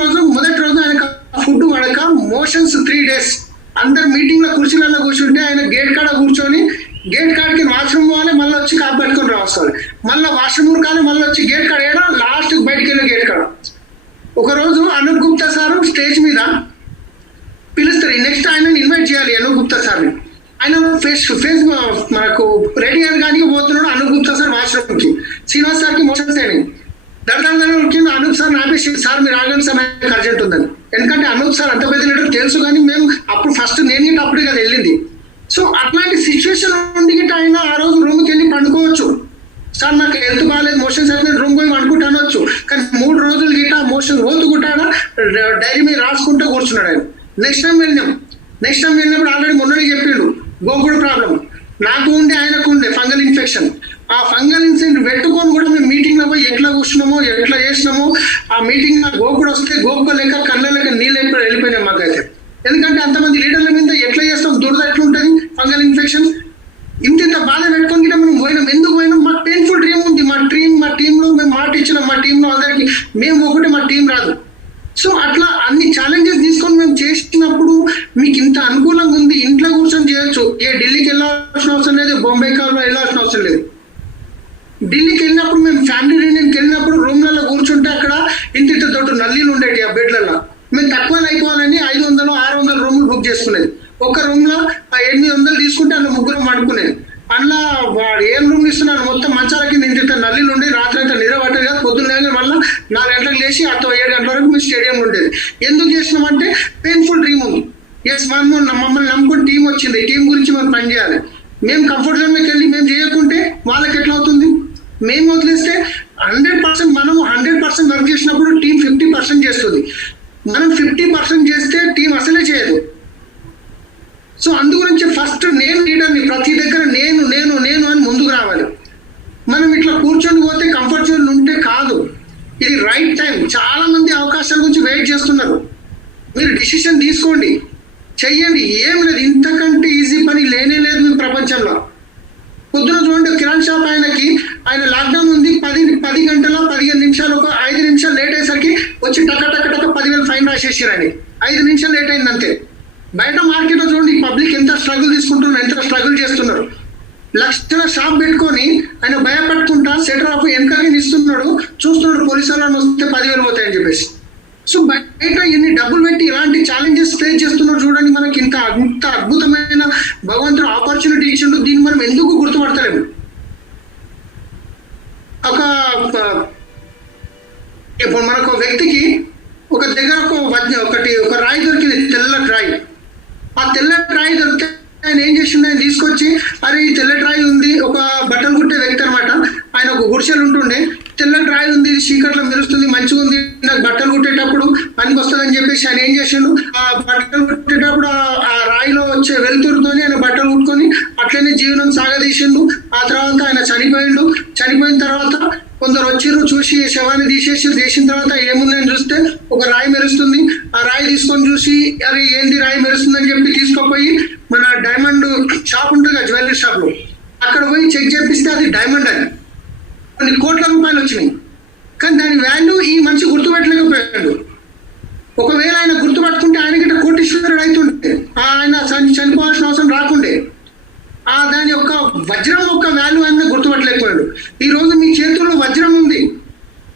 రోజు మొదటి రోజు ఆయన ఫుడ్ పడక మోషన్స్ 3 days. అందరు మీటింగ్ లో కుర్చీలలో కూర్చుంటే ఆయన గేట్ కాడ కూర్చొని గేట్ కాడికి వాష్రూమ్ పోవాలి, మళ్ళీ వచ్చి కాపు పట్టుకొని రావాలి, మళ్ళీ వాష్రూమ్ ఉరకాలి, మళ్ళీ వచ్చి గేట్ కాడ ఏడా లాస్ట్ బయటికి వెళ్ళి గేట్ కాడ. ఒకరోజు అనూప్ గుప్తా సార్ స్టేజ్ మీద పిలుస్తారు. నెక్స్ట్ ఆయన ఇన్వైట్ చేయాలి అనూప్ గుప్తా సార్ని. ఆయన ఫేస్ మనకు రెడీ కానీ పోతున్నాడు. అనూప్ గుప్తా సార్ వాష్రూమ్కి, శ్రీనివాస్ సార్కి మోషన్స్ అయినాయి. కింద అనూప్ సార్ ఆపేసి సార్ మీరు ఆగండి సార్ నాకు అర్జెంట్ ఉందని. ఎందుకంటే అనూప్ సార్ అంత పెద్ద లీడర్ తెలుసు, కానీ మేము అప్పుడు ఫస్ట్ నేను అప్పుడే కదా వెళ్ళింది. సో అట్లాంటి సిచ్యువేషన్ నుండి ఆయన ఆ రోజు రూమ్కి వెళ్ళి పండుకోవచ్చు. సార్ నాకు హెల్త్ బాగాలేదు, మోషన్స్ అయితే రూమ్ పోయి అనుకుంటా అనొచ్చు. కానీ 3 రోజులు గిట్ట మోషన్ ఓతుకుంటాడా డైరీ మీద రాసుకుంటూ కూర్చున్నాడు ఆయన. నెక్స్ట్ టైం వెళ్ళినప్పుడు ఆల్రెడీ మొన్ననే చెప్పిండు గోగుడు ప్రాబ్లం నాకు ఉండే ఆయనకు ఉండే ఫంగల్ ఇన్ఫెక్షన్. ఆ ఫంగల్ ఇన్ఫెక్షన్ పెట్టుకొని కూడా మేము మీటింగ్ లో పోయి ఎట్లా కూర్చున్నామో ఎట్లా చేసినామో ఆ మీటింగ్ నా గోకుడు వస్తే గోపులేక కళ్ళలేక నీళ్ళు వెళ్ళిపోయినాయి మాకైతే. ఎందుకంటే అంతమంది లీడర్ల మీద ఎట్లా చేస్తాం, దురద ఎట్లా ఉంటుంది, ఫంగల్ ఇన్ఫెక్షన్, ఇంత బాధ పెట్టుకొని మనం పోయినాం. ఎందుకు పోయినాం? మా పెయిన్ఫుల్ డ్రీమ్ ఉంది, మా టీంలో మేము మాట ఇచ్చినాం, మా టీంలో అందరికి మేము ఒకటి, మా టీం రాదు. సో అట్లా అన్ని ఛాలెంజెస్ తీసుకొని మేము చేసినప్పుడు మీకు ఇంత అనుకూలంగా ఉంది, ఇంట్లో కూర్చొని చేయొచ్చు. ఢిల్లీకి వెళ్ళాల్సిన అవసరం లేదు, బొంబాయి కాల్లో వెళ్ళాల్సిన అవసరం లేదు. ఢిల్లీకి వెళ్ళినప్పుడు మేము ఫ్యామిలీ యూనియన్కి వెళ్ళినప్పుడు రూమ్లలో కూర్చుంటే అక్కడ ఇంత తోటి నల్లీలు ఉండేవి ఆ బెడ్లలో. మేము తక్కువ అయిపోవాలని 500-600 రూములు బుక్ చేసుకునేది. ఒక రూమ్ లో 800 తీసుకుంటే అందులో ముగ్గురు పడుకునేది. అందులో వాడు ఏం రూమ్ ఇస్తున్నాను మొత్తం మంచాల కింద ఇంత నల్లీలు ఉండి రాత్రి అంతా నిద్ర పట్టేది కాదు. పొద్దున్న మళ్ళీ 4 గంటలకు లేచి అతో 7 గంటల వరకు మేము స్టేడియంలో ఉండేది. ఎందుకు చేసినామంటే పెయిన్ఫుల్ డ్రీమ్ ఉంది. ఎస్ మమ్మల్ని నమ్ముకుని టీం వచ్చింది, టీం గురించి మనం పనిచేయాలి. మేము కంఫర్ట్ జోన్లోకి వెళ్ళి మేము చేయకుంటే వాళ్ళకి ఎట్లా అవుతుంది? మేము వదిలేస్తే 100% మనము 100% వర్క్ చేసినప్పుడు టీం 50% చేస్తుంది. మనం 50% చేస్తే టీం అసలే చేయదు. సో అందు గురించి ఫస్ట్ నేను లీడర్ని, ప్రతి దగ్గర నేను నేను నేను అని ముందుకు రావాలి. మనం ఇట్లా కూర్చొని పోతే కంఫర్ట్ జోన్ ఉంటే కాదు. ఇది రైట్ టైం. చాలా మంది అవకాశాల గురించి వెయిట్ చేస్తున్నారు. మీరు డిసిషన్ తీసుకోండి, చెయ్యండి. ఏం లేదు, ఇంతకంటే ఈజీ పని లేనే లేదు మీ ప్రపంచంలో. పొద్దున చూడండి, కిరాణ్ షాప్ ఆయన లాక్డౌన్ ఉంది, 10 గంటల 15 నిమిషాలు, ఒక 5 నిమిషాలు లేట్ అయ్యేసరికి వచ్చి టక 10,000 ఫైన్ రాసేసారు అని. 5 నిమిషాలు లేట్ అయింది అంతే. బయట మార్కెట్లో చూడండి పబ్లిక్ ఎంత స్ట్రగుల్ తీసుకుంటున్నారు, ఎంత స్ట్రగుల్ చేస్తున్నారు. లక్షల షాప్ పెట్టుకొని ఆయన భయపడుకుంటా సెటర్ ఆఫ్ వెనకగా ఇస్తున్నాడు, చూస్తున్నాడు పోలీసు వాళ్ళని వస్తే 10,000 పోతాయని చెప్పేసి. సో బయట ఎన్ని డబ్బులు పెట్టి ఇలాంటి ఛాలెంజెస్ ఫేస్ చేస్తున్నారు చూడండి. మనకి ఇంత అద్భుతమైన భగవంతుడు ఆపర్చునిటీ ఇచ్చిండు, దీన్ని మనం ఎందుకు గుర్తుపడతలేము? ఇప్పుడు మనకు వ్యక్తికి ఒక దగ్గర ఒక రాయి దొరికింది, తెల్లటి రాయి. ఆ తెల్లటి రాయి దొరికితే ఆయన ఏం చేసిండు, ఆయన తీసుకొచ్చి అరే ఈ తెల్లటి రాయి ఉంది, ఒక బట్టలు కుట్టే వ్యక్తి అనమాట. ఆయన ఒక గుడిసెలు ఉంటుండే, తెల్లటి రాయి ఉంది, చీకట్లో మెరుస్తుంది, మంచిగా ఉంది, నాకు బట్టలు కుట్టేటప్పుడు పనికి వస్తుందని చెప్పేసి ఆయన ఏం చేసిండు, ఆ బట్టలు కుట్టేటప్పుడు ఆ రాయిలో వచ్చే వెలుతురుతోని ఆయన బట్టలు కుట్టుకొని అట్లనే జీవనం సాగదీసిండు. ఆ తర్వాత ఆయన చనిపోయిండు. చనిపోయిన తర్వాత కొందరు వచ్చిర్రు, చూసి శవాన్ని తీసిన తర్వాత ఏముందని చూస్తే ఒక రాయి మెరుస్తుంది. ఆ రాయి తీసుకొని చూసి అది ఏంటి రాయి మెరుస్తుంది అని చెప్పి తీసుకుపోయి మన డైమండ్ షాప్ ఉంటుంది కదా, జ్యువెలరీ షాప్ లో, అక్కడ పోయి చెక్ చేపిస్తే అది డైమండ్ అని కొన్ని కోట్ల రూపాయలు వచ్చినాయి. కానీ దాని వాల్యూ ఈ మనిషి గుర్తుపెట్టలేకపోయాడు. ఒకవేళ ఆయన గుర్తుపట్టుకుంటే ఆయనకిట కోటీశ్వరుడు అవుతుండే, ఆయన చనిపోవాల్సిన అవసరం రాకుండే. దాని యొక్క వజ్రం యొక్క వాల్యూ ఆయన గుర్తుపట్టలేకపోయాడు. ఈ రోజు మీ చేతుల్లో వజ్రం ఉంది,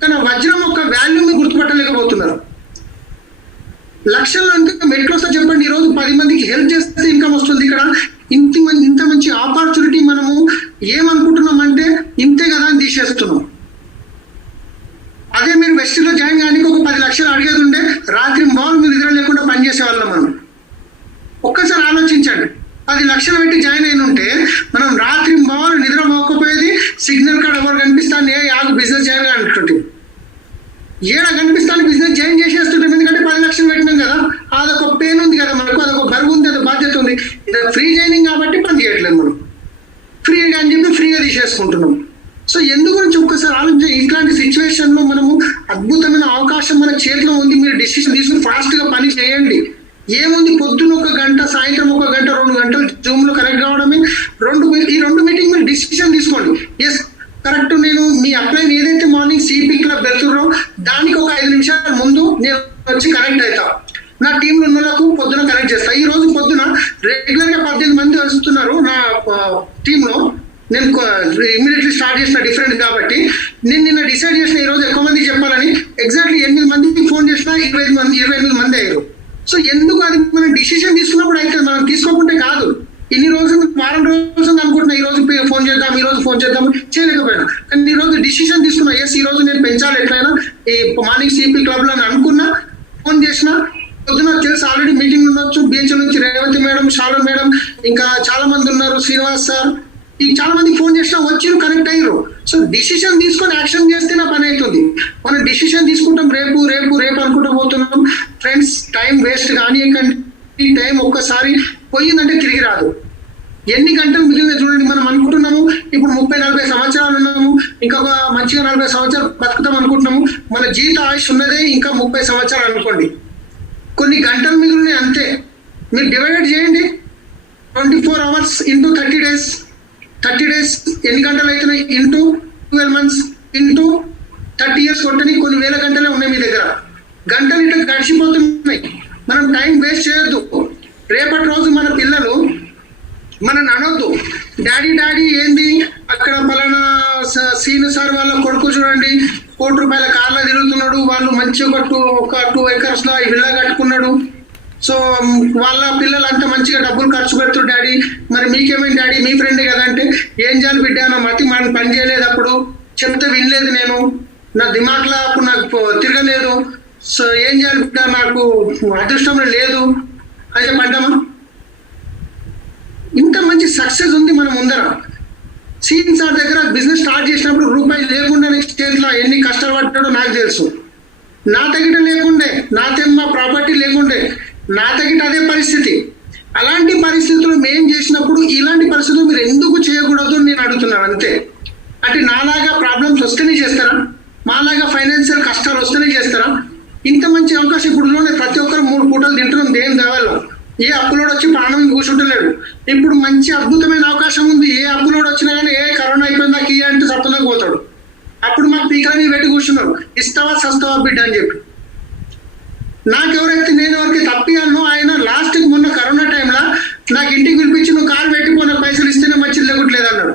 కానీ ఆ వజ్రం యొక్క వాల్యూ మీరు గుర్తుపట్టలేకపోతున్నారు. లక్షల్లో ఇంకా మెట్లు వస్తా చెప్పండి. ఈ రోజు 10 మందికి హెల్ప్ చేస్తే ఇన్కమ్ వస్తుంది. ఇక్కడ ఇంత మంచి ఆపర్చునిటీ మనము ఏమనుకుంటున్నాం అంటే ఇంతే కదా అని తీసేస్తున్నాం. అదే మీరు వెస్ట్లో జాయిన్ కానీ ఒక 10 లక్షలు అడిగేది ఉండే, రాత్రి మాల్ మీరు నిద్ర లేకుండా పనిచేసే వాళ్ళం మనం. ఒక్కసారి ఆలోచించండి, 10 లక్షలు పెట్టి జాయిన్ అయిన ఉంటే మనం రాత్రి మాల్ నిద్ర పోకపోయేది, సిగ్నల్ కార్డ్ ఎవరు కనిపిస్తాను బిజినెస్ జాయిన్ అంటుంటే ఏడ కనిపిస్తాను బిజినెస్ జాయిన్ చేసేస్తుంటాం. ఎందుకంటే 10 లక్షలు పెట్టినాం కదా, అదొక పెయిన్ ఉంది కదా మనకు, అదొక బరువు ఉంది, అదొక బాధ్యత ఉంది. ఇది ఫ్రీ జాయినింగ్ కాబట్టి పని చేయట్లేదు మనం, ఫ్రీగా అని చెప్పి ఫ్రీగా తీసేసుకుంటున్నాం. సో ఎందు గురించి ఒక్కసారి ఆలోచించి, ఇట్లాంటి సిచ్యువేషన్ లో మనము అద్భుతమైన అవకాశం మన చేతిలో ఉంది. మీరు డిసిషన్ తీసుకుని ఫాస్ట్ గా పని చేయండి. ఏముంది, పొద్దున 1 గంట, సాయంత్రం 1 గంట, 2 గంటలు జూమ్ లో కనెక్ట్ కావడమే. ఈ 2 మీటింగ్ మీరు డిసిషన్ తీసుకోండి. ఎస్ కరెక్ట్, నేను మీ అప్లైన్ ఏదైతే మార్నింగ్ సిపి క్లబ్ పెడుతున్నారో దానికి ఒక 5 నిమిషాల ముందు నేను వచ్చి కనెక్ట్ అవుతా. నా టీంలో ఉన్న వాళ్ళకు పొద్దున కనెక్ట్ చేస్తా. ఈ రోజు పొద్దున రెగ్యులర్ గా 18 మంది వస్తున్నారు నా టీంలో. నేను ఇమీడియట్లీ స్టార్ట్ చేసిన డిఫరెంట్ కాబట్టి నేను నిన్న డిసైడ్ చేసిన ఈ రోజు ఎక్కువ మంది చెప్పాలని. ఎగ్జాక్ట్లీ 8 మందికి ఫోన్ చేసిన 28 మంది అయ్యారు. సో ఎందుకు అది మనం డిసిషన్ తీసుకున్నప్పుడు అయితే మనం తీసుకోకుంటే కాదు. ఇన్ని రోజులు వారం రోజులు అనుకుంటున్నా, ఈ రోజు ఫోన్ చేద్దాం చేయలేకపోయినా. కానీ ఈ రోజు డిసిషన్ తీసుకున్నా, ఎస్ ఈ రోజు నేను పెంచాలి ఎట్లయినా ఈ మార్నింగ్ సిపి క్లబ్ లో అనుకున్నా. ఫోన్ చేసిన పొద్దున తెలుసు ఆల్రెడీ మీటింగ్ ఉండొచ్చు, బీచ్ నుంచి రేవతి మేడం, శాలం మేడం, ఇంకా చాలా మంది ఉన్నారు, శ్రీనివాస్ సార్, ఈ చాలా మందికి ఫోన్ చేసినా వచ్చిరు, కనెక్ట్ అయ్యారు. సో డిసిషన్ తీసుకొని యాక్షన్ చేస్తే నా పని అవుతుంది. మనం డిసిషన్ తీసుకుంటాం రేపు అనుకుంటూ పోతున్నాం. ఫ్రెండ్స్, టైం వేస్ట్ కానీ ఈ టైం ఒక్కసారి పోయిందంటే తిరిగి రాదు. ఎన్ని గంటలు మిగిలిన చూడండి. మనం అనుకుంటున్నాము ఇప్పుడు 30-40 సంవత్సరాలు ఉన్నాము, ఇంకొక మంచిగా 40 సంవత్సరాలు బతుకుతాం అనుకుంటున్నాము. మన జీవిత ఆయుష్ ఉన్నదే ఇంకా 30 సంవత్సరాలు అనుకోండి. కొన్ని గంటలు మిగిలినాయి అంతే. మీరు డివైడెడ్ చేయండి 24 hours ఇంటూ 30 days. 30 days ఎన్ని గంటలు అవుతున్నాయి? ఇంటూ 12 months ఇంటూ 30 years కొట్టని కొన్ని వేల గంటలే ఉన్నాయి మీ దగ్గర. గంటలు ఇట్లా గడిచిపోతున్నాయి. మనం టైం వేస్ట్ చేయొద్దు. రేపటి రోజు మన పిల్లలు మనని అనొద్దు, డాడీ ఏంది అక్కడ పలానా సీను సార్ వాళ్ళ కొడుకు చూడండి ₹1 కోటి కార్లో తిరుగుతున్నాడు, వాళ్ళు మంచి ఒక 2 acres లో విల్లా కట్టుకున్నాడు, సో వాళ్ళ పిల్లలు అంత మంచిగా డబ్బులు ఖర్చు పెడుతున్నారు డాడీ, మరి మీకేమైంది డాడీ, మీ ఫ్రెండే కదా అంటే, ఏం చేయాలి బిడ్డ, నా మతి మనం పని చేయలేదు, అప్పుడు చెప్తే వినలేదు, నేను నా దిమాగ్లో అప్పుడు నాకు తిరగలేదు, సో ఏం చేయాలి బిడ్డ, నాకు అదృష్టం లేదు అని చెప్పంటామా? ఇంత మంచి సక్సెస్ ఉంది మన ముందర. సీన్ సార్ దగ్గర బిజినెస్ స్టార్ట్ చేసినప్పుడు రూపాయి లేకుండా స్టేట్లో ఎన్ని కష్టాలు పడ్డాడో నాకు తెలుసు. నా తగిట లేకుండే, మా ప్రాపర్టీ లేకుండే, నా తగిట అదే పరిస్థితి. అలాంటి పరిస్థితులు మేము చేసినప్పుడు ఇలాంటి పరిస్థితులు మీరు ఎందుకు చేయకూడదు నేను అడుగుతున్నాను అంతే. అంటే నాలాగా ప్రాబ్లమ్స్ వస్తేనే చేస్తారా? మాలాగా ఫైనాన్షియల్ కష్టాలు వస్తేనే చేస్తారా? ఇంత మంచి అవకాశం ఇప్పుడు ప్రతి ఒక్కరు 3 పూటలు తింటున్నాం, దేని కావాలో. ఏ అప్పులోడ్ వచ్చి ప్రాణం కూర్చుంటలేడు. ఇప్పుడు మంచి అద్భుతమైన అవకాశం ఉంది. ఏ అప్పులోడ్ వచ్చినా కానీ కరోనా అయిపోయిందా కీ అంటే సత్తుగా పోతాడు. అప్పుడు మాకు పీకలని పెట్టి కూర్చున్నారు, ఇస్తావా సస్తావా బిడ్డ అని చెప్పి. నాకెవరైతే నేను ఎవరికి తప్పియాలను ఆయన లాస్ట్కి మొన్న కరోనా టైంలో నాకు ఇంటికి పిలిపించి నువ్వు కారు పెట్టిపోయిన పైసలు ఇస్తేనే మంచిది లేకుంటలేదు అన్నాడు.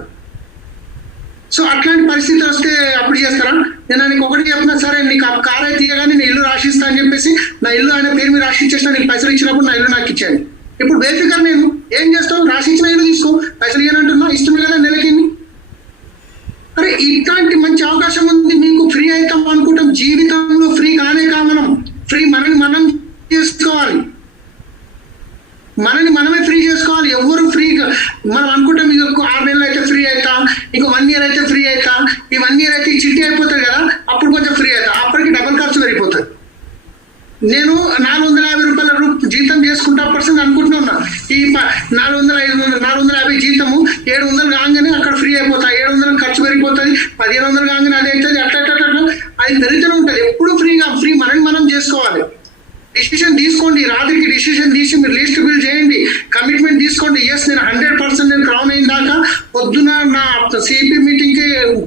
సో అట్లాంటి పరిస్థితి వస్తే అప్పుడు చేస్తారా? నేను ఆయనకి ఒకటి చెప్పినా, సరే నీకు ఆ కార్ అయితే తీయగానే నేను ఇల్లు రాసిస్తా అని చెప్పేసి నా ఇల్లు ఆయన పేరు మీద రాసిచ్చేసిన, నీకు పైసలు ఇచ్చినప్పుడు నా ఇల్లు నాకు ఇచ్చాను. ఇప్పుడు బేఫికర్ నేను ఏం చేస్తావు, రాసిచ్చిన ఇల్లు తీసుకో, పైసలు ఇవ్వనంటున్నా, ఇష్టమే కదా నెలకి. అరే ఇట్లాంటి మంచి అవకాశం ఉంది మీకు. ఫ్రీ అవుతాం అనుకుంటాం, జీవితంలో ఫ్రీ కానే మనం ఫ్రీ మనని మనం చేసుకోవాలి, మనని మనమే ఫ్రీ చేసుకోవాలి. ఎవరు ఫ్రీగా మనం అనుకుంటాం ఇంకో 6 నెలలు అయితే ఫ్రీ అవుతా, ఇంకో 1 year అయితే ఫ్రీ అవుతా, ఈ 1 year అయితే ఈ చిట్టి అయిపోతుంది కదా, అప్పుడు కొంచెం ఫ్రీ అవుతా, అప్పటికి డబల్ ఖర్చు పెరిగిపోతుంది. నేను ₹450 జీతం చేసుకుంటా పర్సెంట్ అనుకుంటున్నా, ఈ 450 జీతము 700 కాగానే అక్కడ ఫ్రీ అయిపోతా, 700 ఖర్చు పెరిగిపోతుంది, 1500 కాగానే అది అవుతుంది, అట్లా అది పెరుగుతూనే ఉంటుంది. ఎప్పుడు ఫ్రీ మనని మనం చేసుకోవాలి. డిసిషన్ తీసుకోండి, రాత్రికి డిసిషన్ తీసి మీరు లిస్ట్ బిల్ చేయండి, కమిట్మెంట్ తీసుకోండి. ఎస్ నేను 100% నేను క్రౌన్ అయిన దాకా పొద్దున నా సిపి మీటింగ్కి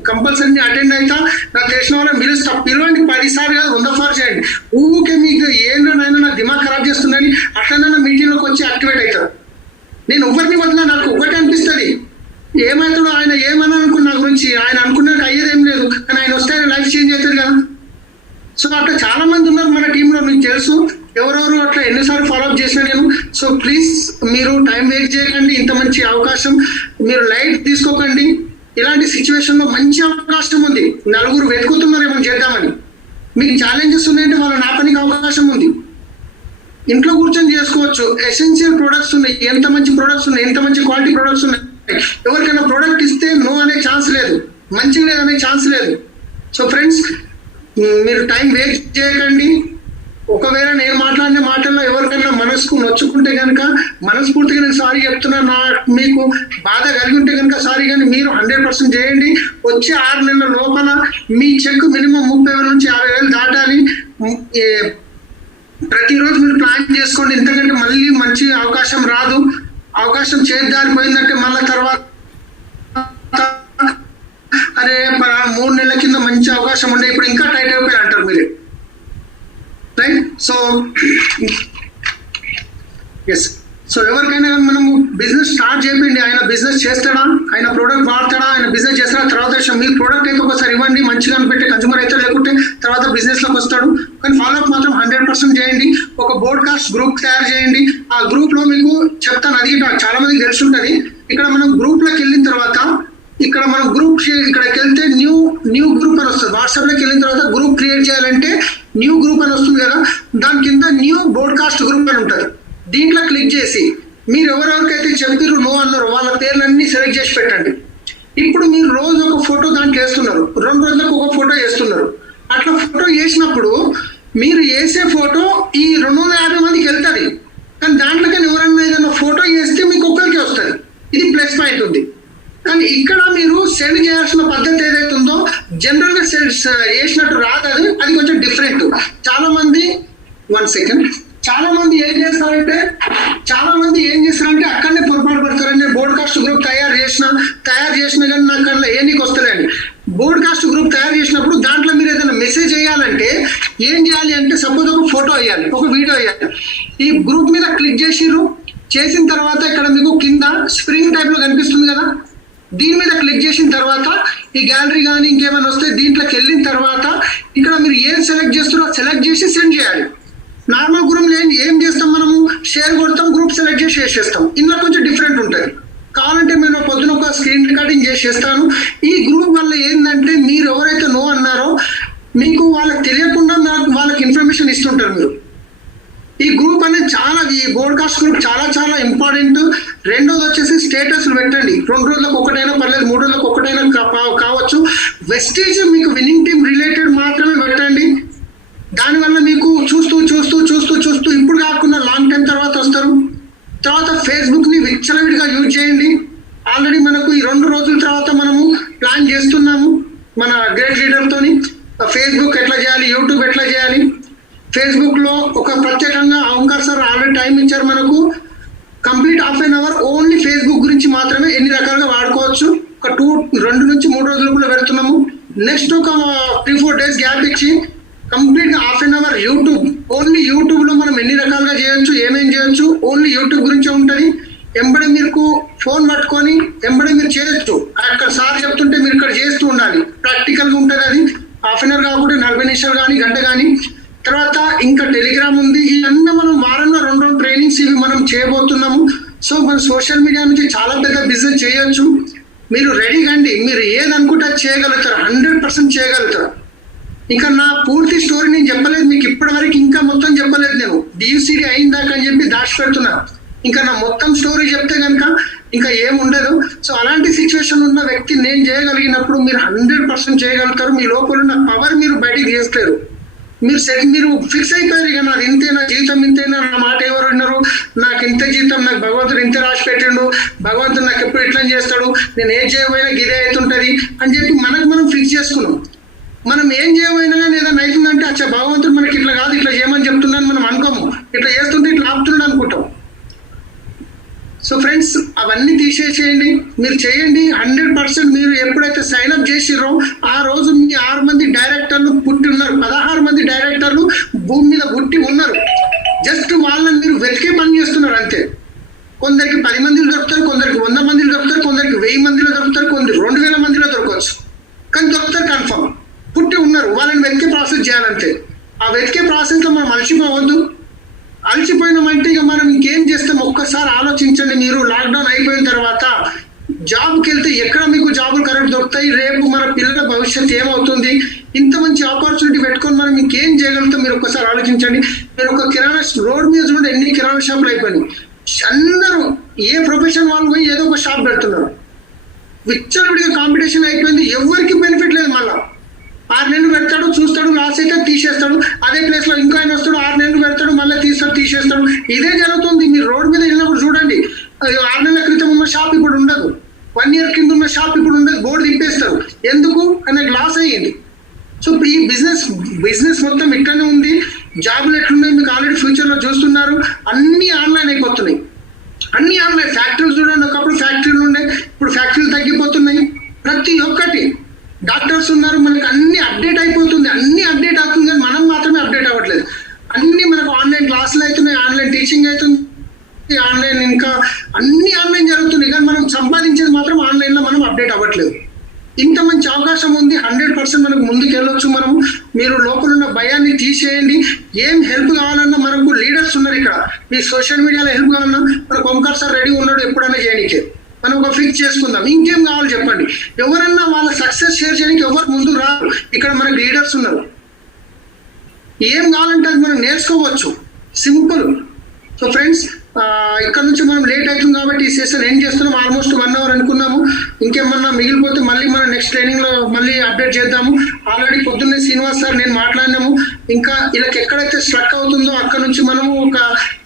కంపల్సరీ అటెండ్ అవుతా, నాకు తెలిసిన వాళ్ళని పిలవండి, 10 సార్లు కాదు 100 సార్లు చేయండి. ఊరికే మీకు ఏంటోనైనా నా దిమాగ్ ఖరాబ్ చేస్తుందని అట్లనైనా మీటింగ్లోకి వచ్చి యాక్టివేట్ అవుతారు. నేను ఎవరిని వదిలా, నాకు ఒకటి అనిపిస్తుంది, ఏమవుతాడో ఆయన ఏమన్నా అనుకున్న నా గురించి, ఆయన అనుకున్నాక అయ్యేదేం లేదు, కానీ ఆయన వస్తే ఆయన లైఫ్ చేంజ్ అవుతుంది కదా. సో అట్లా చాలా మంది ఉన్నారు మన టీంలో, మీకు తెలుసు ఎవరెవరు అట్లా ఎన్నిసార్లు ఫాలోఅప్ చేసినా నేను. సో ప్లీజ్ మీరు టైం వేస్ట్ చేయకండి, ఇంత మంచి అవకాశం మీరు లైట్ తీసుకోకండి. ఇలాంటి సిచ్యువేషన్లో మంచి అవకాశం ఉంది, నలుగురు వెతుకుతున్నారు ఏమైనా చేద్దామని. మీకు ఛాలెంజెస్ ఉన్నాయంటే వాళ్ళ నా పనికి అవకాశం ఉంది, ఇంట్లో కూర్చొని చేసుకోవచ్చు. ఎసెన్షియల్ ప్రొడక్ట్స్ ఉన్నాయి, ఎంత మంచి ప్రొడక్ట్స్ ఉన్నాయి, ఎంత మంచి క్వాలిటీ ప్రొడక్ట్స్ ఉన్నాయి. ఎవరికైనా ప్రొడక్ట్ ఇస్తే నో అనే ఛాన్స్ లేదు, మంచిగా లేదనే ఛాన్స్ లేదు. సో ఫ్రెండ్స్ మీరు టైం వేస్ట్ చేయకండి. ఒకవేళ నేను మాట్లాడిన మాటల్లో ఎవరికైనా మనసుకు నొచ్చుకుంటే కనుక మనస్ఫూర్తిగా నేను సారీ చెప్తున్నా, మీకు బాధ కలిగి ఉంటే కనుక సారీ, కానీ మీరు 100% చేయండి. వచ్చే 6 నెలల లోపల మీ చెక్ మినిమం 30,000 నుంచి 50,000 దాటాలి. ప్రతిరోజు మీరు ప్లాన్ చేసుకోండి, ఎందుకంటే మళ్ళీ మంచి అవకాశం రాదు. అవకాశం చేద్దారిపోయిందంటే మళ్ళీ తర్వాత అరే 3 నెలల కింద మంచి అవకాశం ఉండే, ఇప్పుడు ఇంకా టైట్ అయిపోయి అంటారు మీరు, రైట్? సో ఎస్, సో ఎవరికైనా కానీ మనము బిజినెస్ స్టార్ట్ చేయండి. ఆయన బిజినెస్ చేస్తాడా, ఆయన ప్రోడక్ట్ వాడతాడా, ఆయన బిజినెస్ చేస్తాడా తర్వాత విషయం. మీరు ప్రోడక్ట్ అయితే ఒకసారి ఇవ్వండి, మంచిగా అనిపెట్టి కన్స్యూమర్ అయితే, లేకుంటే తర్వాత బిజినెస్లోకి వస్తాడు. కానీ ఫాలోఅప్ మాత్రం 100% చేయండి. ఒక బ్రాడ్కాస్ట్ గ్రూప్ తయారు చేయండి. ఆ గ్రూప్లో మీకు చెప్తాను, అది చాలా మందికి తెలిసి ఉంటుంది. ఇక్కడ మనం గ్రూప్లోకి వెళ్ళిన తర్వాత ఇక్కడ మనం గ్రూప్ ఇక్కడికి వెళ్తే న్యూ గ్రూప్ అని వస్తుంది. వాట్సాప్లోకి వెళ్ళిన తర్వాత గ్రూప్ క్రియేట్ చేయాలంటే న్యూ గ్రూప్ అని వస్తుంది కదా, దాని కింద న్యూ బ్రాడ్కాస్ట్ గ్రూప్ అని ఉంటుంది. దీంట్లో క్లిక్ చేసి మీరు ఎవరెవరికైతే చెప్పారు నో అన్నారు వాళ్ళ పేర్లన్నీ సెలెక్ట్ చేసి పెట్టండి. ఇప్పుడు మీరు రోజు ఒక ఫోటో దాంట్లో వేస్తున్నారు, 2 రోజులకు ఒక ఫోటో వేస్తున్నారు. అట్లా ఫోటో వేసినప్పుడు మీరు వేసే ఫోటో ఈ 250 మందికి వెళ్తుంది. కానీ దాంట్లోకి ఎవరన్నా ఏదైనా ఫోటో వేస్తే మీకు ఒక్కరికి వస్తుంది. ఇది ప్లస్ పాయింట్ ఉంది. కానీ ఇక్కడ మీరు సెండ్ చేయాల్సిన పద్ధతి ఏదైతే ఉందో జనరల్ గా చేసినట్టు రాదు, అది కొంచెం డిఫరెంట్. చాలా మంది చాలా మంది ఏం చేస్తారంటే అక్కడనే పొరపాటు పడతారని నేను బోడ్కాస్ట్ గ్రూప్ తయారు చేసిన కానీ నాకు అట్లా ఏ నీకు వస్తలేండి. బోడ్కాస్ట్ గ్రూప్ తయారు చేసినప్పుడు దాంట్లో మీరు ఏదైనా మెసేజ్ చేయాలంటే ఏం చేయాలి అంటే సపోజ్ ఒక ఫోటో వేయాలి, ఒక వీడియో వేయాలి. ఈ గ్రూప్ మీద క్లిక్ చేసిన తర్వాత ఇక్కడ మీకు కింద స్ప్రింగ్ టైప్ లో కనిపిస్తుంది కదా, దీని మీద క్లిక్ చేసిన తర్వాత ఈ గ్యాలరీ కానీ ఇంకేమైనా వస్తే దీంట్లోకి వెళ్ళిన తర్వాత ఇక్కడ మీరు ఏం సెలెక్ట్ చేస్తారో సెలెక్ట్ చేసి సెండ్ చేయాలి. నార్మల్ గ్రూప్ లో ఏం చేస్తాం మనము, షేర్ కొడతాం, గ్రూప్ సెలెక్ట్ చేసి చేసేస్తాం. ఇందులో కొంచెం డిఫరెంట్ ఉంటుంది. కావాలంటే నేను పొద్దున ఒక స్క్రీన్ రికార్డింగ్ చేసేస్తాను. ఈ గ్రూప్ వల్ల ఏంటంటే మీరు ఎవరైతే నో అన్నారో మీకు వాళ్ళకి తెలియకుండా వాళ్ళకి ఇన్ఫర్మేషన్ ఇస్తుంటారు మీరు. ఈ గ్రూప్ అనేది ఈ బోడ్కాస్ట్ గ్రూప్ చాలా ఇంపార్టెంట్. రెండోది వచ్చేసి స్టేటస్లు పెట్టండి. 2 రోజులకు ఒకటైనా పర్లేదు, 3 రోజులకు ఒకటైనా కావచ్చు. వెస్టేజ్ మీకు విన్నింగ్ టీమ్ రిలేటెడ్ మాత్రమే పెట్టండి. దానివల్ల మీకు చూస్తూ ఇప్పుడు కాకుండా లాంగ్ టైం తర్వాత వస్తారు. తర్వాత ఫేస్బుక్ ని విచ్చలవిడిగా యూజ్ చేయండి. ఆల్రెడీ మనకు ఈ 2 రోజుల తర్వాత మనము ప్లాన్ చేస్తున్నాము మన గ్రేట్ లీడర్ తోని. ఫేస్బుక్ ఎట్లా చేయాలి, యూట్యూబ్ ఎట్లా చేయాలి. ఫేస్బుక్ లో ఒక ప్రత్యేకంగా ఓంకార్ సార్ ఆల్రెడీ టైం ఇచ్చారు మనకు. Complete ½ an hour only Facebook గురించి మాత్రమే ఎన్ని రకాలుగా వాడుకోవచ్చు. ఒక 2 నుంచి 3 రోజులు కూడా పెడుతున్నాము. నెక్స్ట్ ఒక 3-4 days గ్యాప్ ఇచ్చి కంప్లీట్ గా ½ an hour YouTube, only YouTube లో మనం ఎన్ని రకాలుగా చేయొచ్చు, ఏమేం చేయొచ్చు, ఓన్లీ యూట్యూబ్ గురించే ఉంటుంది. ఎంబడే మీకు ఫోన్ పట్టుకొని ఎంబడే మీరు చేయొచ్చు. అక్కడ సార్ చెప్తుంటే మీరు ఇక్కడ చేస్తూ ఉండాలి. ప్రాక్టికల్ గా ఉంటుంది. అది ½ an hour కాకుండా 40 నిమిషాలు కానీ గంట కానీ. తర్వాత ఇంకా టెలిగ్రామ్ ఉంది. ఇవన్నీ మనం వారంలో 2 ట్రైనింగ్స్ ఇవి మనం చేయబోతున్నాము. సో మన సోషల్ మీడియా నుంచి చాలా పెద్ద బిజినెస్ చేయొచ్చు. మీరు రెడీగా అండి. మీరు ఏదనుకుంటే చేయగలుగుతారు, 100% చేయగలుగుతారు. ఇంకా నా పూర్తి స్టోరీ నేను చెప్పలేదు మీకు ఇప్పటి వరకు, ఇంకా మొత్తం చెప్పలేదు. నేను DUCD అయిందాక అని చెప్పి దాచిపెడుతున్నా. ఇంకా నా మొత్తం స్టోరీ చెప్తే కనుక ఇంకా ఏముండదు. సో అలాంటి సిచ్యువేషన్ ఉన్న వ్యక్తి నేను చేయగలిగినప్పుడు మీరు 100% చేయగలుగుతారు. మీ లోపల ఉన్న పవర్ మీరు బయటికి తీస్తారు. మీరు ఫిక్స్ అయిపోయారు. ఇక నాది ఇంతే, నా జీవితం ఇంతేనా, నా మాట ఎవరు విన్నారు, నాకు ఇంత జీవితం, నాకు భగవంతుడు ఇంత రాసి పెట్టిండు, భగవంతుడు నాకు ఎప్పుడు ఇట్లా చేస్తాడు, నేను ఏం చేయబోయినా గిదే అవుతుంటది అని చెప్పి మనం ఫిక్స్ చేసుకున్నాం. మనం ఏం చేయబోయినా కానీ ఏదైనా అవుతుందంటే అచ్చా భగవంతుడు మనకి ఇట్లా కాదు, ఇట్లా చేయమని చెప్తున్నాను మనం అనుకోము. ఇట్లా చేస్తుంటే ఇట్లా ఆపుతున్నాడు అనుకుంటాం. సో ఫ్రెండ్స్, అవన్నీ తీసేసేయండి. మీరు చేయండి 100%. మీరు ఎప్పుడైతే సైన్అప్ చేసిరో ఆ రోజు మీ 6 మంది డైరెక్టర్లు పుట్టి ఉన్నారు. 16 మంది డైరెక్టర్లు భూమి మీద పుట్టి ఉన్నారు. జస్ట్ వాళ్ళని మీరు వెతికే పని చేస్తున్నారు అంతే. కొందరికి 10 మందిలో దొరుకుతారు, కొందరికి 100 మందిలో దొరుకుతారు, కొందరికి 1000 మందిలో దొరుకుతారు, కొందరు 2000 మందిలో దొరకవచ్చు. కానీ దొరుకుతారు కన్ఫర్మ్. పుట్టి ఉన్నారు. వాళ్ళని వెతికే ప్రాసెస్ చేయాలంతే. ఆ వెతికే ప్రాసెస్లో మనం అలసిపోవద్దు. అలసిపోయినామంటే ఇక మనం ఇంకేం చేస్తాం ఒక్కసారి ఆలోచించండి. మీరు లాక్డౌన్ అయిపోయిన తర్వాత జాబ్కి వెళ్తే ఎక్కడ మీకు జాబులు కరెక్ట్ దొరుకుతాయి, రేపు మన పిల్లల భవిష్యత్తు ఏమవుతుంది, ఇంత మంచి ఆపర్చునిటీ పెట్టుకొని మనం ఇంకేం చేయగలుగుతాం మీరు ఒక్కసారి ఆలోచించండి. మీరు ఒక కిరాణా రోడ్ మీద చూడండి ఎన్ని కిరాణా షాపులు అయిపోయినాయి. అందరూ ఏ ప్రొఫెషన్ వాళ్ళు పోయి ఏదో ఒక షాప్ పెడుతున్నారు. విచ్చలవిడిగా కాంపిటీషన్ అయిపోయింది. ఎవరికి బెనిఫిట్ లేదు. మళ్ళీ 6 నెలలు పెడతాడు, చూస్తాడు, లాస్ అయితే తీసేస్తాడు. అదే ప్లేస్ లో ఇంకో ఆయన వస్తాడు, 6 నెలలు పెడతాడు, మళ్ళీ తీసేస్తాడు. ఇదే జరుగుతుంది. మీరు రోడ్ మీద వెళ్ళినప్పుడు చూడండి, 6 నెలల క్రితం ఉన్న షాప్ ఇప్పుడు ఉండదు, 1 year కింద ఉన్న షాప్ ఇప్పుడు ఉండదు, బోర్డు తిప్పేస్తారు. ఎందుకు అనేది లాస్ అయ్యింది. సో ఈ బిజినెస్ మొత్తం ఇక్కడనే ఉంది. జాబులు ఎట్లున్నాయి మీకు ఆల్రెడీ ఫ్యూచర్ లో చూస్తున్నారు. అన్ని ఆన్లైన్ అయిపోతున్నాయి. అన్ని ఆన్లైన్. ఫ్యాక్టరీలు చూడండి, ఒకప్పుడు ఫ్యాక్టరీలు ఉండే, ఇప్పుడు ఫ్యాక్టరీలు తగ్గిపోతున్నాయి. ప్రతి ఒక్కటి డాక్టర్స్ ఉన్నారు, మనకి అన్ని అప్డేట్ అయిపోతుంది. అన్ని అప్డేట్ అవుతుంది కానీ మనం మాత్రమే అప్డేట్ అవ్వట్లేదు. అన్ని మనకు ఆన్లైన్ క్లాసులు అవుతున్నాయి, ఆన్లైన్ టీచింగ్ అవుతుంది, ఆన్లైన్ ఇంకా అన్ని ఆన్లైన్ జరుగుతున్నాయి. కానీ మనం సంపాదించేది మాత్రం ఆన్లైన్లో మనం అప్డేట్ అవ్వట్లేదు. ఇంత మంచి అవకాశం ఉంది. 100% మనకు ముందుకు వెళ్ళొచ్చు. మనము మీరు లోపల ఉన్న భయాన్ని తీసేయండి. ఏం హెల్ప్ కావాలన్నా మనకు లీడర్స్ ఉన్నారు ఇక్కడ. మీ సోషల్ మీడియాలో హెల్ప్ కావాలన్నా మనకు ఓంకార్ సార్ రెడీ ఉన్నాడు ఎప్పుడైనా చేయడానికి. మనం ఒక ఫిక్స్ చేసుకుందాం. ఇంకేం కావాలి చెప్పండి. ఎవరన్నా వాళ్ళ సక్సెస్ షేర్ చేయడానికి ఎవరు ముందు రారు. ఇక్కడ మనకు లీడర్స్ ఉన్నారు. ఏం కావాలంటే అది మనం నేర్చుకోవచ్చు. సింపుల్. సో ఫ్రెండ్స్, ఇక్కడ నుంచి మనం లేట్ అవుతుంది కాబట్టి ఈ సెషన్ ఎండ్ చేస్తున్నాం. ఆల్మోస్ట్ 1 అవర్ అనుకున్నాము. ఇంకేమన్నా మిగిలిపోతే మళ్ళీ మనం నెక్స్ట్ ట్రైనింగ్ లో మళ్ళీ అప్డేట్ చేద్దాము. ఆల్రెడీ పొద్దున్నే శ్రీనివాస్ సార్ నేను మాట్లాడినాము. ఇంకా వీళ్ళకి ఎక్కడైతే స్ట్రక్ అవుతుందో అక్కడ నుంచి మనము ఒక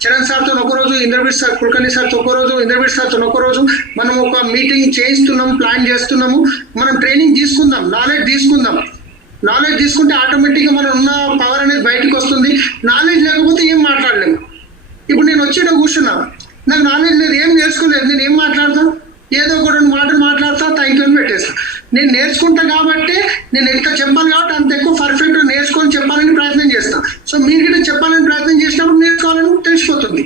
చరణ్ సార్తో ఒక రోజు, ఇంద్రబీర్ సార్ కుల్కర్ణి సార్తో ఒక రోజు, ఇంద్రబీర్ సార్తో ఒక రోజు మనం ఒక మీటింగ్ చేయిస్తున్నాము, ప్లాన్ చేస్తున్నాము. మనం ట్రైనింగ్ తీసుకుందాం, నాలెడ్జ్ తీసుకుంటే ఆటోమేటిక్గా మనం ఉన్న పవర్ అనేది బయటకు వస్తుంది. నాలెడ్జ్ లేకపోతే ఏం మాట్లాడలేము. ఇప్పుడు నేను వచ్చేట కూర్చున్నా, నాకు నాలెడ్జ్ లేదు, ఏం నేర్చుకోలేదు, నేను ఏం మాట్లాడతా? ఏదో ఒక 2 మాటలు మాట్లాడతా, థ్యాంక్ యూ అని పెట్టేస్తా. నేను నేర్చుకుంటా కాబట్టి నేను ఎంత చెప్పాలి కాబట్టి అంత ఎక్కువ పర్ఫెక్ట్గా నేర్చుకొని చెప్పాలని ప్రయత్నం చేస్తాను. సో మీరు కూడా చెప్పాలని ప్రయత్నం చేసినప్పుడు నేర్చుకోవాలని తెలిసిపోతుంది.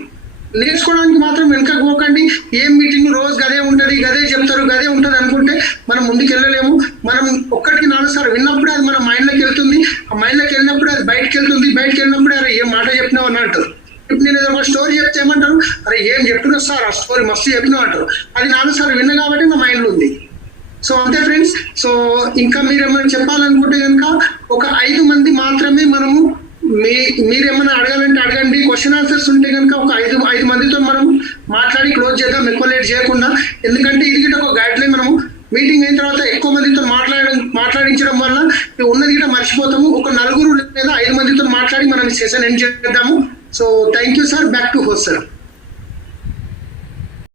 నేర్చుకోవడానికి మాత్రం వెనకకు పోకండి. ఏం మీటింగ్ రోజు గదే ఉంటుంది, గదే చెప్తారు, గదే ఉంటుంది అనుకుంటే మనం ముందుకు వెళ్ళలేము. మనం ఒక్కటికి 4 సార్లు విన్నప్పుడే అది మన మైండ్లోకి వెళ్తుంది. ఆ మైండ్లోకి వెళ్ళినప్పుడు అది బయటకు వెళ్తుంది. బయటకు వెళ్ళినప్పుడు అరే ఏం మాట చెప్పినావు అని అంటారు. ఇప్పుడు నేను ఏదైనా స్టోరీ చెప్తే ఏమంటారు, అరే ఏం చెప్పినా సార్ ఆ స్టోరీ మస్తు చెప్పినావు అంటారు. అది 4 సార్లు విన్నా కాబట్టి నా మైండ్లో ఉంది. సో అంతే ఫ్రెండ్స్. సో ఇంకా మీరేమైనా చెప్పాలనుకుంటే కనుక ఒక 5 మంది మాత్రమే మనము మీరేమైనా అడగాలంటే అడగండి. క్వశ్చన్ ఆన్సర్స్ ఉంటే కనుక ఒక 5 మందితో మనం మాట్లాడి క్లోజ్ చేద్దాం, ఎక్కువ లేట్ చేయకుండా. ఎందుకంటే ఇది గిట్ట ఒక గైడ్ లైన్. మనము మీటింగ్ అయిన తర్వాత ఎక్కువ మందితో మాట్లాడించడం వల్ల ఉన్నది గిట్ట మర్చిపోతాము. ఒక 4 లేదా 5 మందితో మాట్లాడి మనం సెషన్ ఎండ్ చేద్దాము. So thank you sir. Back to host sir.